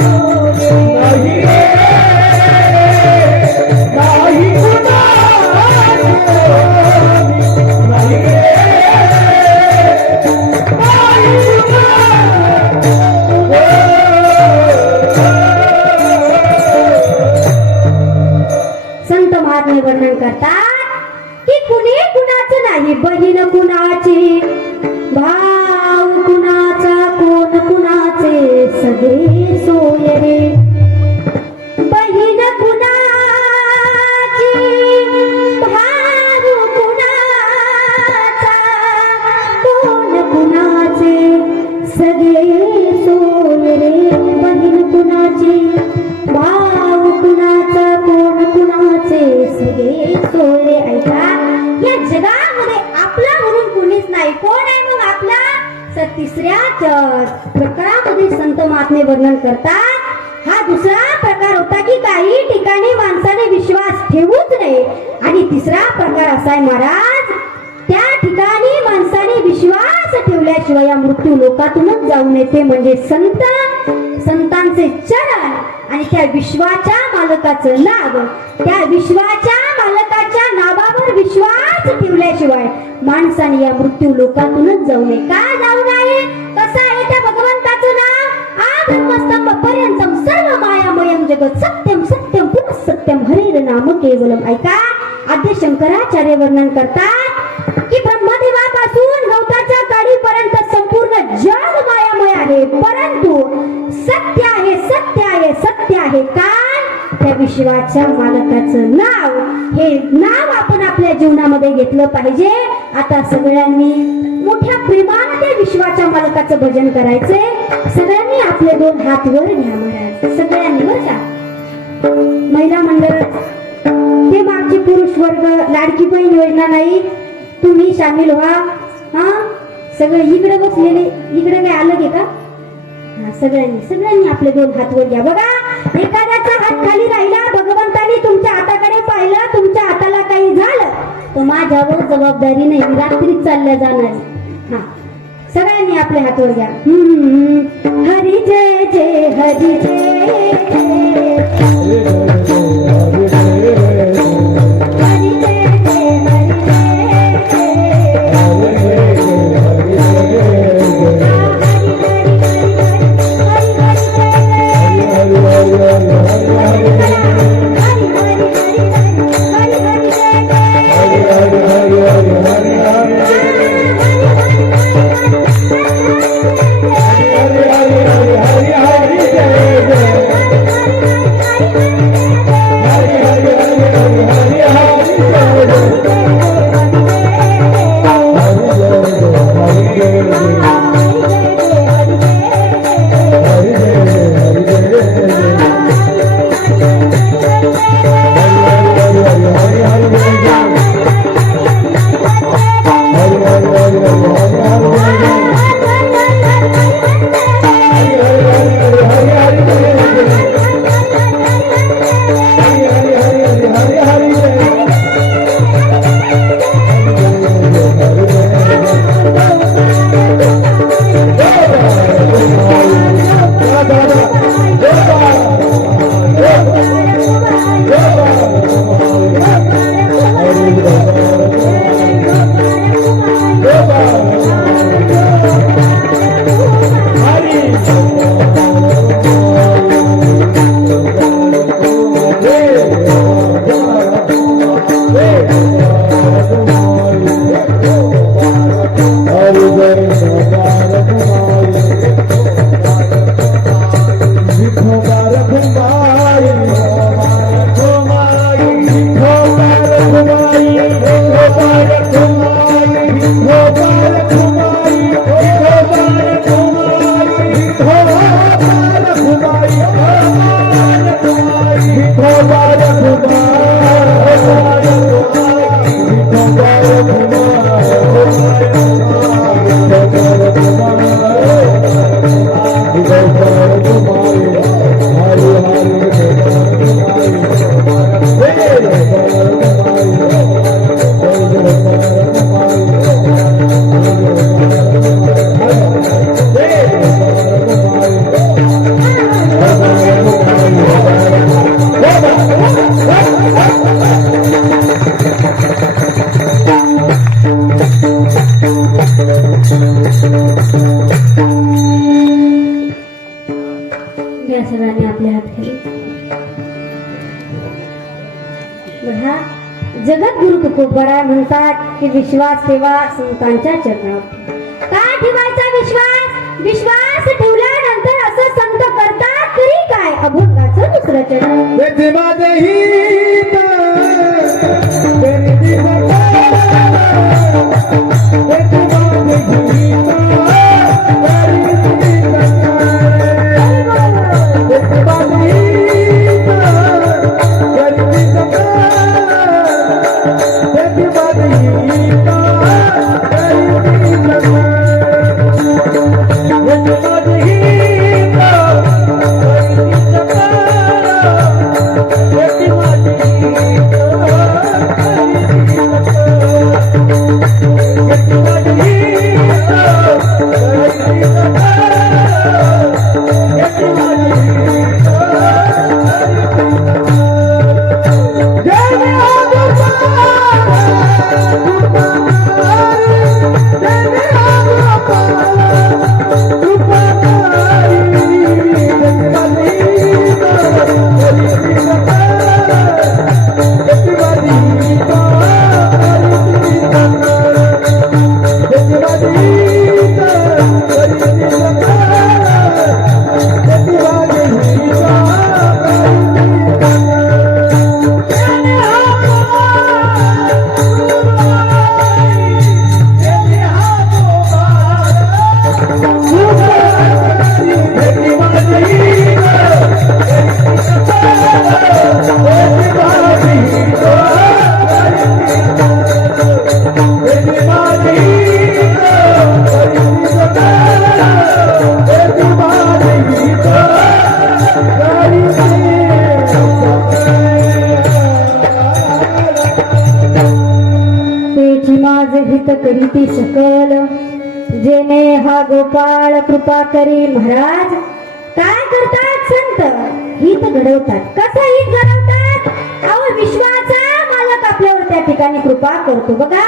घेतो रे. संत महात्मे वर्णन करतात की कुणी कुणाचं नाही, बहीण कुणाची, भाव कुणाचा, कोण कुणाचे, सगळे सोय रे. बहीण कुणाची, भाव कुणाचा, कोण कुणाचे, सगळे सोय रे. बहीण कुणाची, भाव कुणाचा, कोण कुणाचे, सगळे सोय. ऐका, या जगामध्ये आपला म्हणून कुणीच नाही. कोण आहे मग आपला? तिसऱ्या प्रकारामध्ये संत महात्मे वर्णन करतात. हा दुसरा प्रकार होता की काही ठिकाणी माणसाने विश्वास ठेवूच नये. आणि तिसरा प्रकार असा आहे महाराज, त्या ठिकाणी माणसाने विश्वास ठेवल्याशिवाय या मृत्यू लोकातूनच जाऊ नये. ते म्हणजे संत, संतांचे चरण आणि त्या विश्वाच्या मालकाचं नाव. त्या विश्वाच्या मालकाच्या नावावर विश्वास ठेवल्याशिवाय माणसाने या मृत्यू लोकातूनच जाऊ नये. का जाऊ नये? कसं आहे त्या भगवंताचं नाव? ब्रह्मस्तंभ पर्यंतम सर्व मायामयम जगत सत्यम सत्यम पुनः सत्यम हरेर नाम केवलम. ऐका, आद्य शंकराचार्य वर्णन करतात की ब्रह्मदेवापासून गवताच्या काडीपर्यंत संपूर्ण जग मायामय आहे, परंतु सत्य आहे, सत्य आहे, सत्य आहे. काय? त्या विश्वाच्या मालकाचं नाव. हे नाव आपण आपल्या जीवनामध्ये घेतलं पाहिजे. आता सगळ्यांनी मोठ्या प्रेमाने त्या विश्वाच्या मालकाचं भजन करायचंय. सगळ्यांनी आपले दोन हात वर घ्या महाराज, सगळ्यांनी वर का. महिला मंडळ, ते मागचे पुरुष वर्ग, लाडकी बहीण योजना नाही, तुम्ही सामील व्हा. हा सगळे इकडे बसलेले, इकडे काय आलं की का? सगळ्यांनी आपले दोन हात वर घ्या. बघा, एखाद्याचा हात खाली राहिला, भगवंतानी तुमच्या हाताकडे पाहिलं, तुमच्या हाताला काही झालं तर माझ्यावर जबाबदारी नाही, रात्री चालल्या जाणार. हा सगळ्यांनी आपले हात वर घ्या हरी जय जय हरी जय हरी जय जय घ्या सगळ्यांनी आपले हात खाली बघा जगद्गुरु तुकोबराय म्हणतात की विश्वास ठेवा संतांच्या चरणावर का ठेवायचा विश्वास विश्वास ठेवल्यानंतर असं संत करतात तरी काय अभंगाचं दुसरं चरण तेथे माझे हित तेरी दिवस तेथे माझे हित हित करीती सकल जेने कृपा करी महाराज. काय करतात संत? हित घडवतात. कसं हित घडवतात? अहो विश्वाचा मालक आपल्यावर त्या ठिकाणी कृपा करतो. बघा,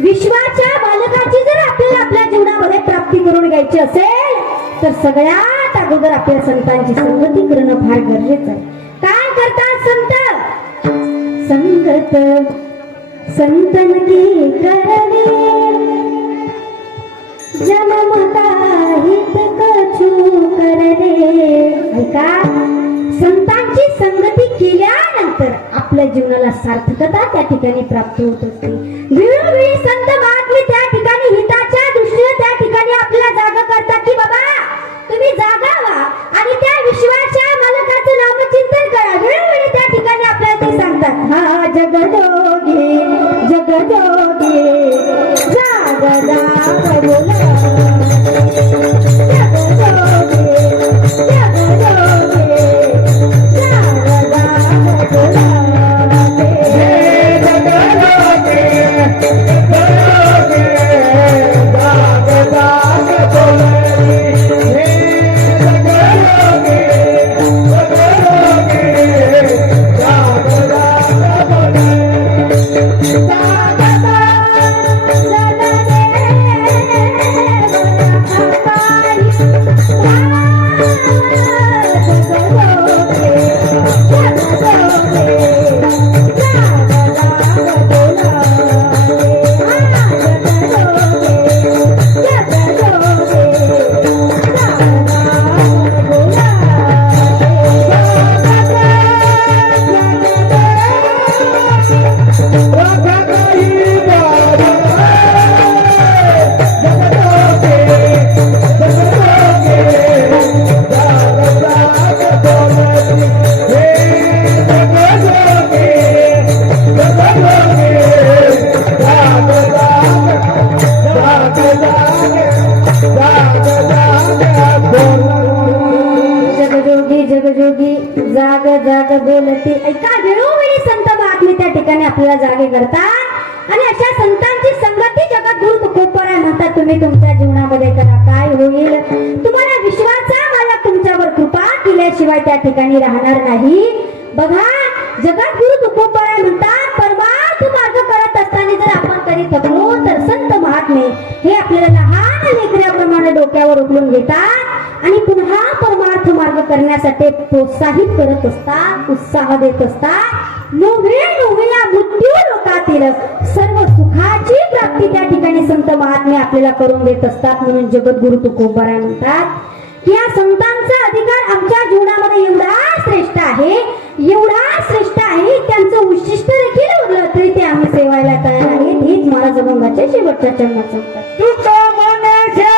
विश्वाच्या मालकाची जर आपल्याला आपल्या जीवनामध्ये प्राप्ती करून घ्यायची असेल तर सगळ्यात अगोदर आपल्या संतांची संगती करणं फार गरजेचं आहे. काय करतात संत? संगत संतन की करणे जन्मता हित कछू करणे. ऐका, संतांची संगती केल्यानंतर आपल्या जीवनाला सार्थकता त्या ठिकाणी प्राप्त होत असते. वेळोवेळी संत महात्मे त्या ठिकाणी हिताच्या दृष्टीने त्या ठिकाणी आपल्याला जागा करतात की बाबा तुम्ही जागा व्हा आणि त्या विश्वाच्या मालकाचं नामचिंतन करा. वेळोवेळी त्या ठिकाणी आपल्याला ते सांगतात. हा जगजोगी जगजोगी जाग जाग बोला. जगजोगी जाग जाग बोलती. ऐका, वेळोवेळी संत महात्मे त्या ठिकाणी आपल्याला जागे करतात आणि अशा संतांची संगती जगात गुरु तुकोबराय म्हणतात. तुम्ही तुमच्या जीवनामध्ये करा, काय होईल? तुम्हाला विश्वाचा मालक तुमच्यावर कृपा केल्याशिवाय त्या ठिकाणी राहणार नाही. बघा, जगात गुरु तुकोबराय म्हणतात परमार्थ मार्ग करत असताना जर आपण कधी थकलो तर संत महात्मे हे आपल्याला लहान लेकराप्रमाणे डोक्यावर उचलून घेतात आणि पुन्हा परमार्थ मार्ग करण्यासाठी प्रोत्साहित करत असतात, उत्साह देत असतात. नोव्हे नोव्हे या मृत्यू लोकातील सर्व सुखाची प्राप्ती त्या ठिकाणी संत महात्मे आपल्याला करून देत असतात. म्हणून जगद्गुरु तुकोबराय म्हणतात की या संतांचा अधिकार आमच्या जीवनामध्ये एवढा श्रेष्ठ आहे, एवढा श्रेष्ठ आहे, त्यांचं उशिष्ट देखील उरलं तरी ते आम्ही सेवायला तयार आहेत. हीच महाराज अभंगाच्या शेवटच्या चरणात सांगतात. तुका मनाच्या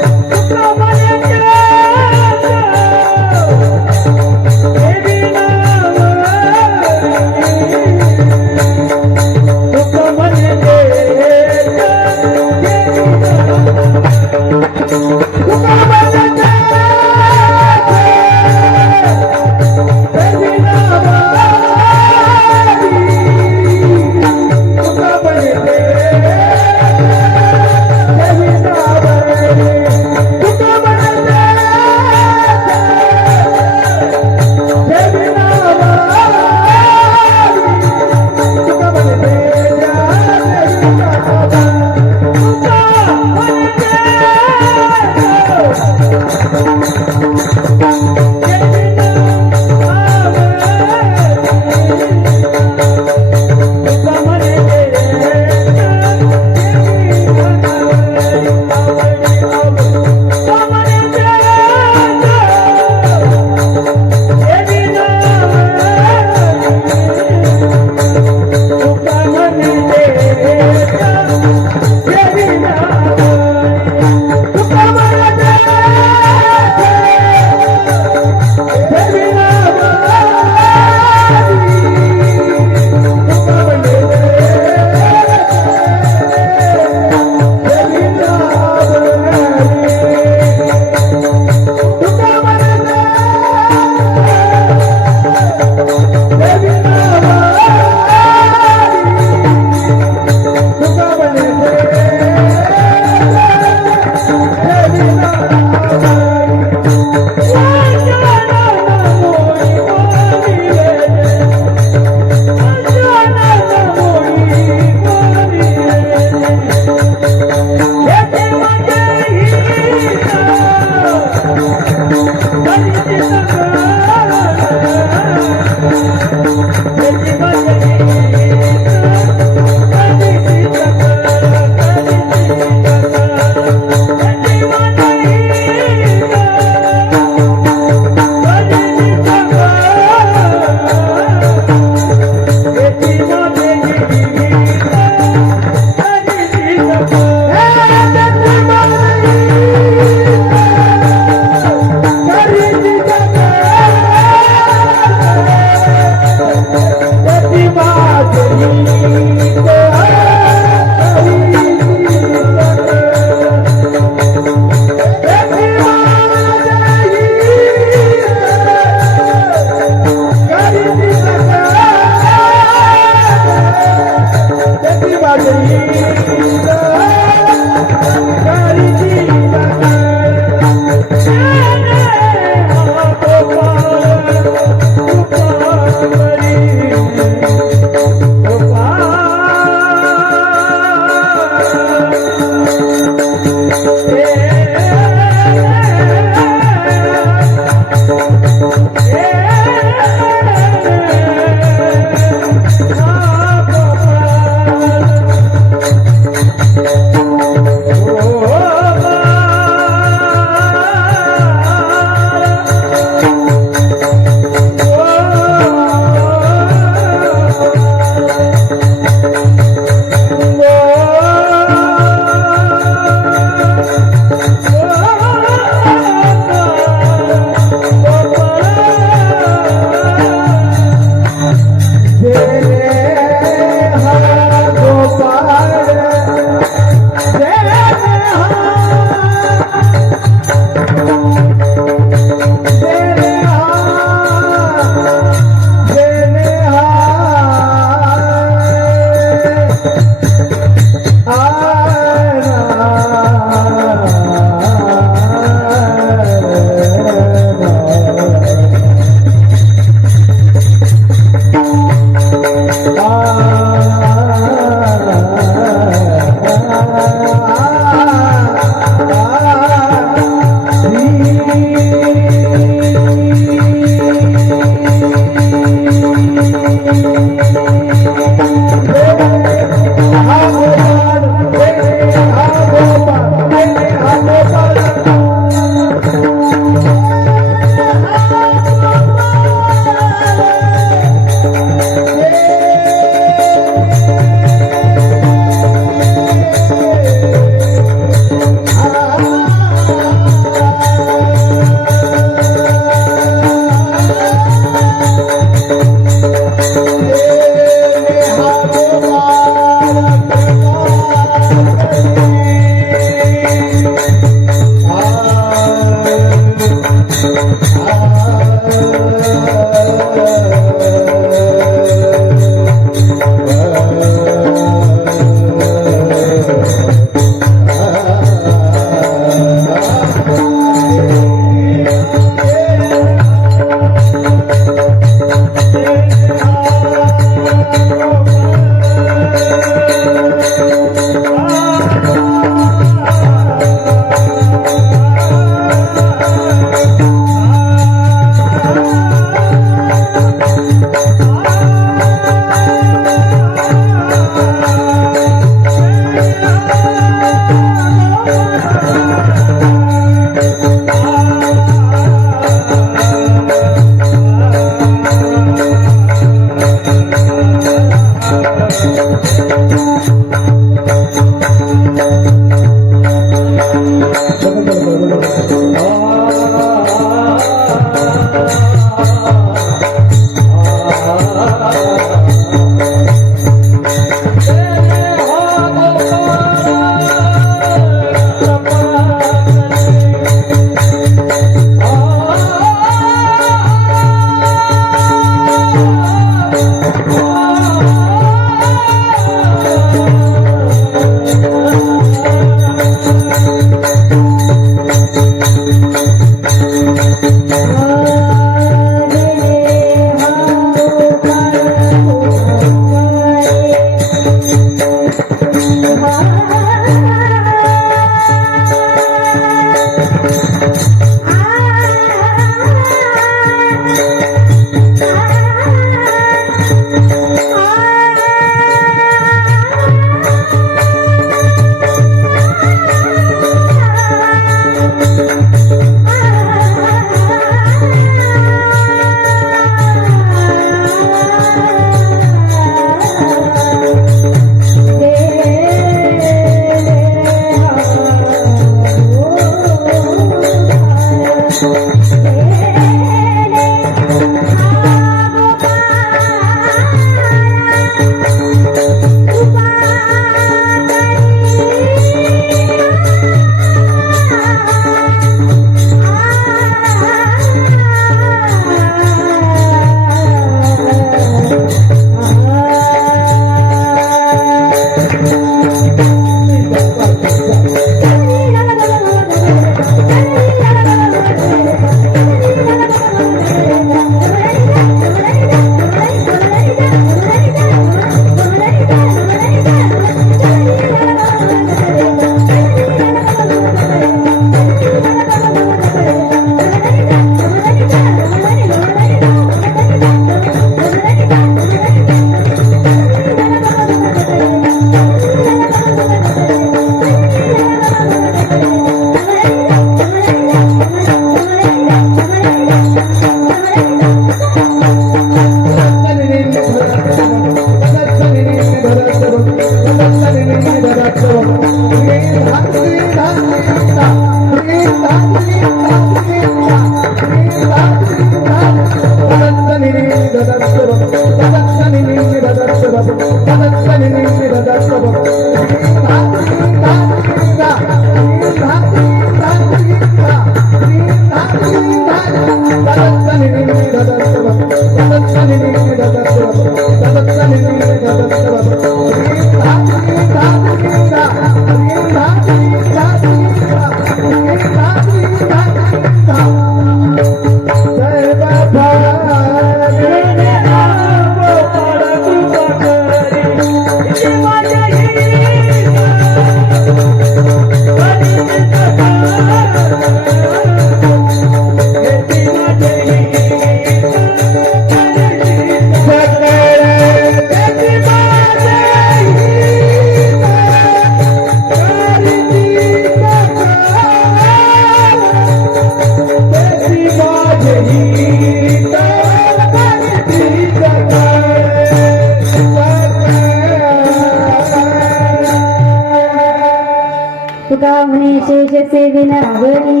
तुका म्हणे शेष सेविन आवडी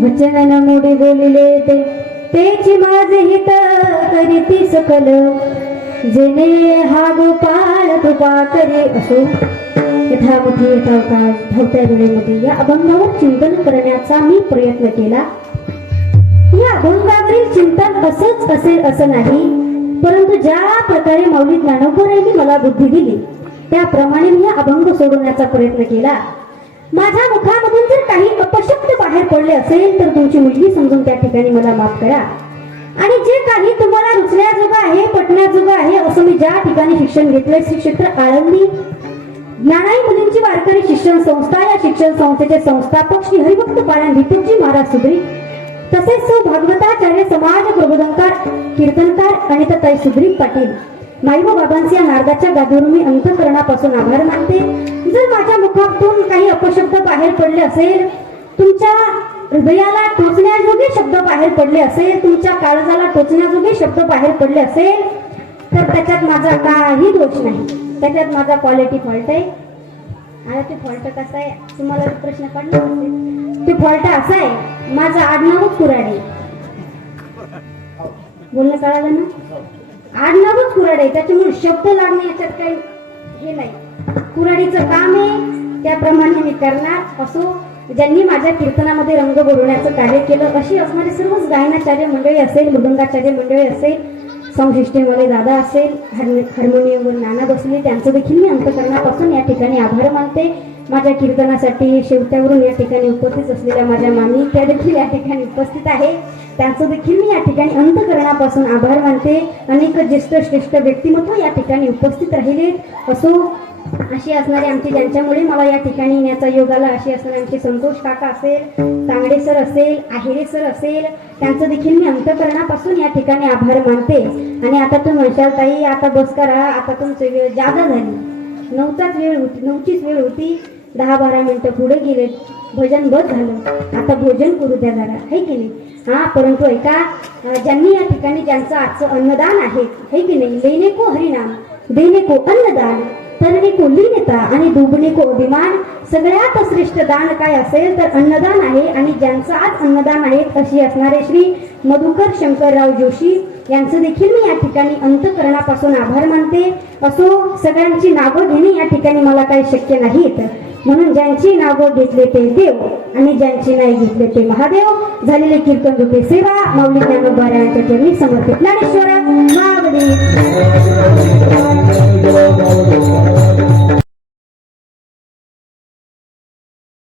वचन मोडी बोलिले तेची माझे हित करीती सकल जेने हा गोपाळ कृपा करे असो. यथामती यथावकाळ धावत्या वेळेमध्ये या अभंगावर चिंतन करण्याचा मी प्रयत्न केला. या अभंगावरील चिंतन असंच असेल असं नाही, परंतु ज्या प्रकारे माऊली ज्ञानोबरायांनी मला बुद्धी दिली त्याप्रमाणे मी हा अभंग सोडवण्याचा प्रयत्न केला. माझ्या मुखामधून जर काही अपशब्द बाहेर पडले असेल तर तुमची मुलगी समजून त्या ठिकाणी मला माफ करा. आणि जे काही तुम्हाला रुचण्याजोगं आहे पटण्याजोगं आहे असं मी ज्या ठिकाणी शिक्षण घेतलंय श्री क्षेत्र आळंदी ज्ञानाई मुलींची वारकरी शिक्षण संस्था, या शिक्षण संस्थेचे संस्थापक श्री हरिभक्त पारायण भितुकजी महाराज सुद्री, तसेच सौ भागवताचार्य समाज प्रबोधनकार कीर्तनकार अनिताताई सुद्री पाटील, माई व बाबांचे या नारदाच्या गादीवरून मी अंतःकरणापासून आभार मानते. जर माझ्या मुखातून काही अपशब्द बाहेर पडले असेल, तुमच्या हृदयाला टोचण्याजोगे शब्द बाहेर पडले असेल, तुमच्या काळजाला टोचण्याजोगे शब्द बाहेर पडले असेल तर त्याच्यात माझा काही दोष नाही, त्याच्यात माझा क्वालिटी फॉल्ट आहे. आता ते फॉल्ट कसा आहे तुम्हाला प्रश्न पडला असेल. ते फॉल्ट असा आहे, माझं आडनावच कुऱ्हाडे. बोलणं कळालं ना? आडनावच कुऱ्हाडे, त्याच्यामुळे शब्द लागणे याच्यात काही हे नाही. कुऱ्हाडीचं काम आहे त्याप्रमाणे मी करणार. असो, ज्यांनी माझ्या कीर्तनामध्ये रंग भरवण्याचं कार्य केलं अशी असणारे सर्वच गायनाचार्य मंडळी असेल, मृदंगाचार्य मंडळी असेल, संशिष्टेमध्ये दादा असेल, हार्मोनियमवर नाना बसले, त्यांचं देखील मी अंतःकरणापासून या ठिकाणी आभार मानते. माझ्या कीर्तनासाठी शेवट्यावरून या ठिकाणी उपस्थित असलेल्या माझ्या मामी त्या देखील या ठिकाणी उपस्थित आहे, त्यांचं देखील मी या ठिकाणी अंतःकरणापासून आभार मानते. अनेक ज्येष्ठ श्रेष्ठ व्यक्तिमत्व या ठिकाणी उपस्थित राहिले. असो, अशी असणारे आमची ज्यांच्यामुळे मला या ठिकाणी येण्याचा योग आला अशी असणारे आमचे संतोष काका असेल, तांगडे सर असेल, आहेरे सर असेल, त्यांचं देखील मी अंतःकरणापासून या ठिकाणी आभार मानते. आणि आता तुम्ही म्हणशाल ताई आता बस करा, आता तुमची वेळ जादा झाली, 9चाच वेळ होती, 9चीच वेळ होती, 10-12 मिनिटं पुढे गेले, भजन बस झालं, आता भोजन करू द्या जरा, है की नाही? हा, परंतु ऐका, ज्यांनी या ठिकाणी ज्यांचं आजचं अन्नदान आहे, है की नाही? लेने को हरिनाम, देने को अन्नदान, तरणे को लीनता आणि दुबने को अभिमान. सगळ्यात श्रेष्ठ दान काय असेल तर अन्नदान आहे. आणि ज्यांचं आज अन्नदान आहे अशी असणारे श्री मधुकर शंकरराव जोशी यांचं देखील मी या ठिकाणी अंतःकरणापासून आभार मानते. असो, सगळ्यांची नावं घेणे या ठिकाणी मला काही शक्य नाहीत, म्हणून ज्यांची नावं घेतले ते देव आणि ज्यांची नाही घेतले ते महादेव. झालेले कीर्तन रूपे सेवा माऊली ज्ञानोबा यांच्या चरणी समर्पित. ज्ञानेश्वर महादेव.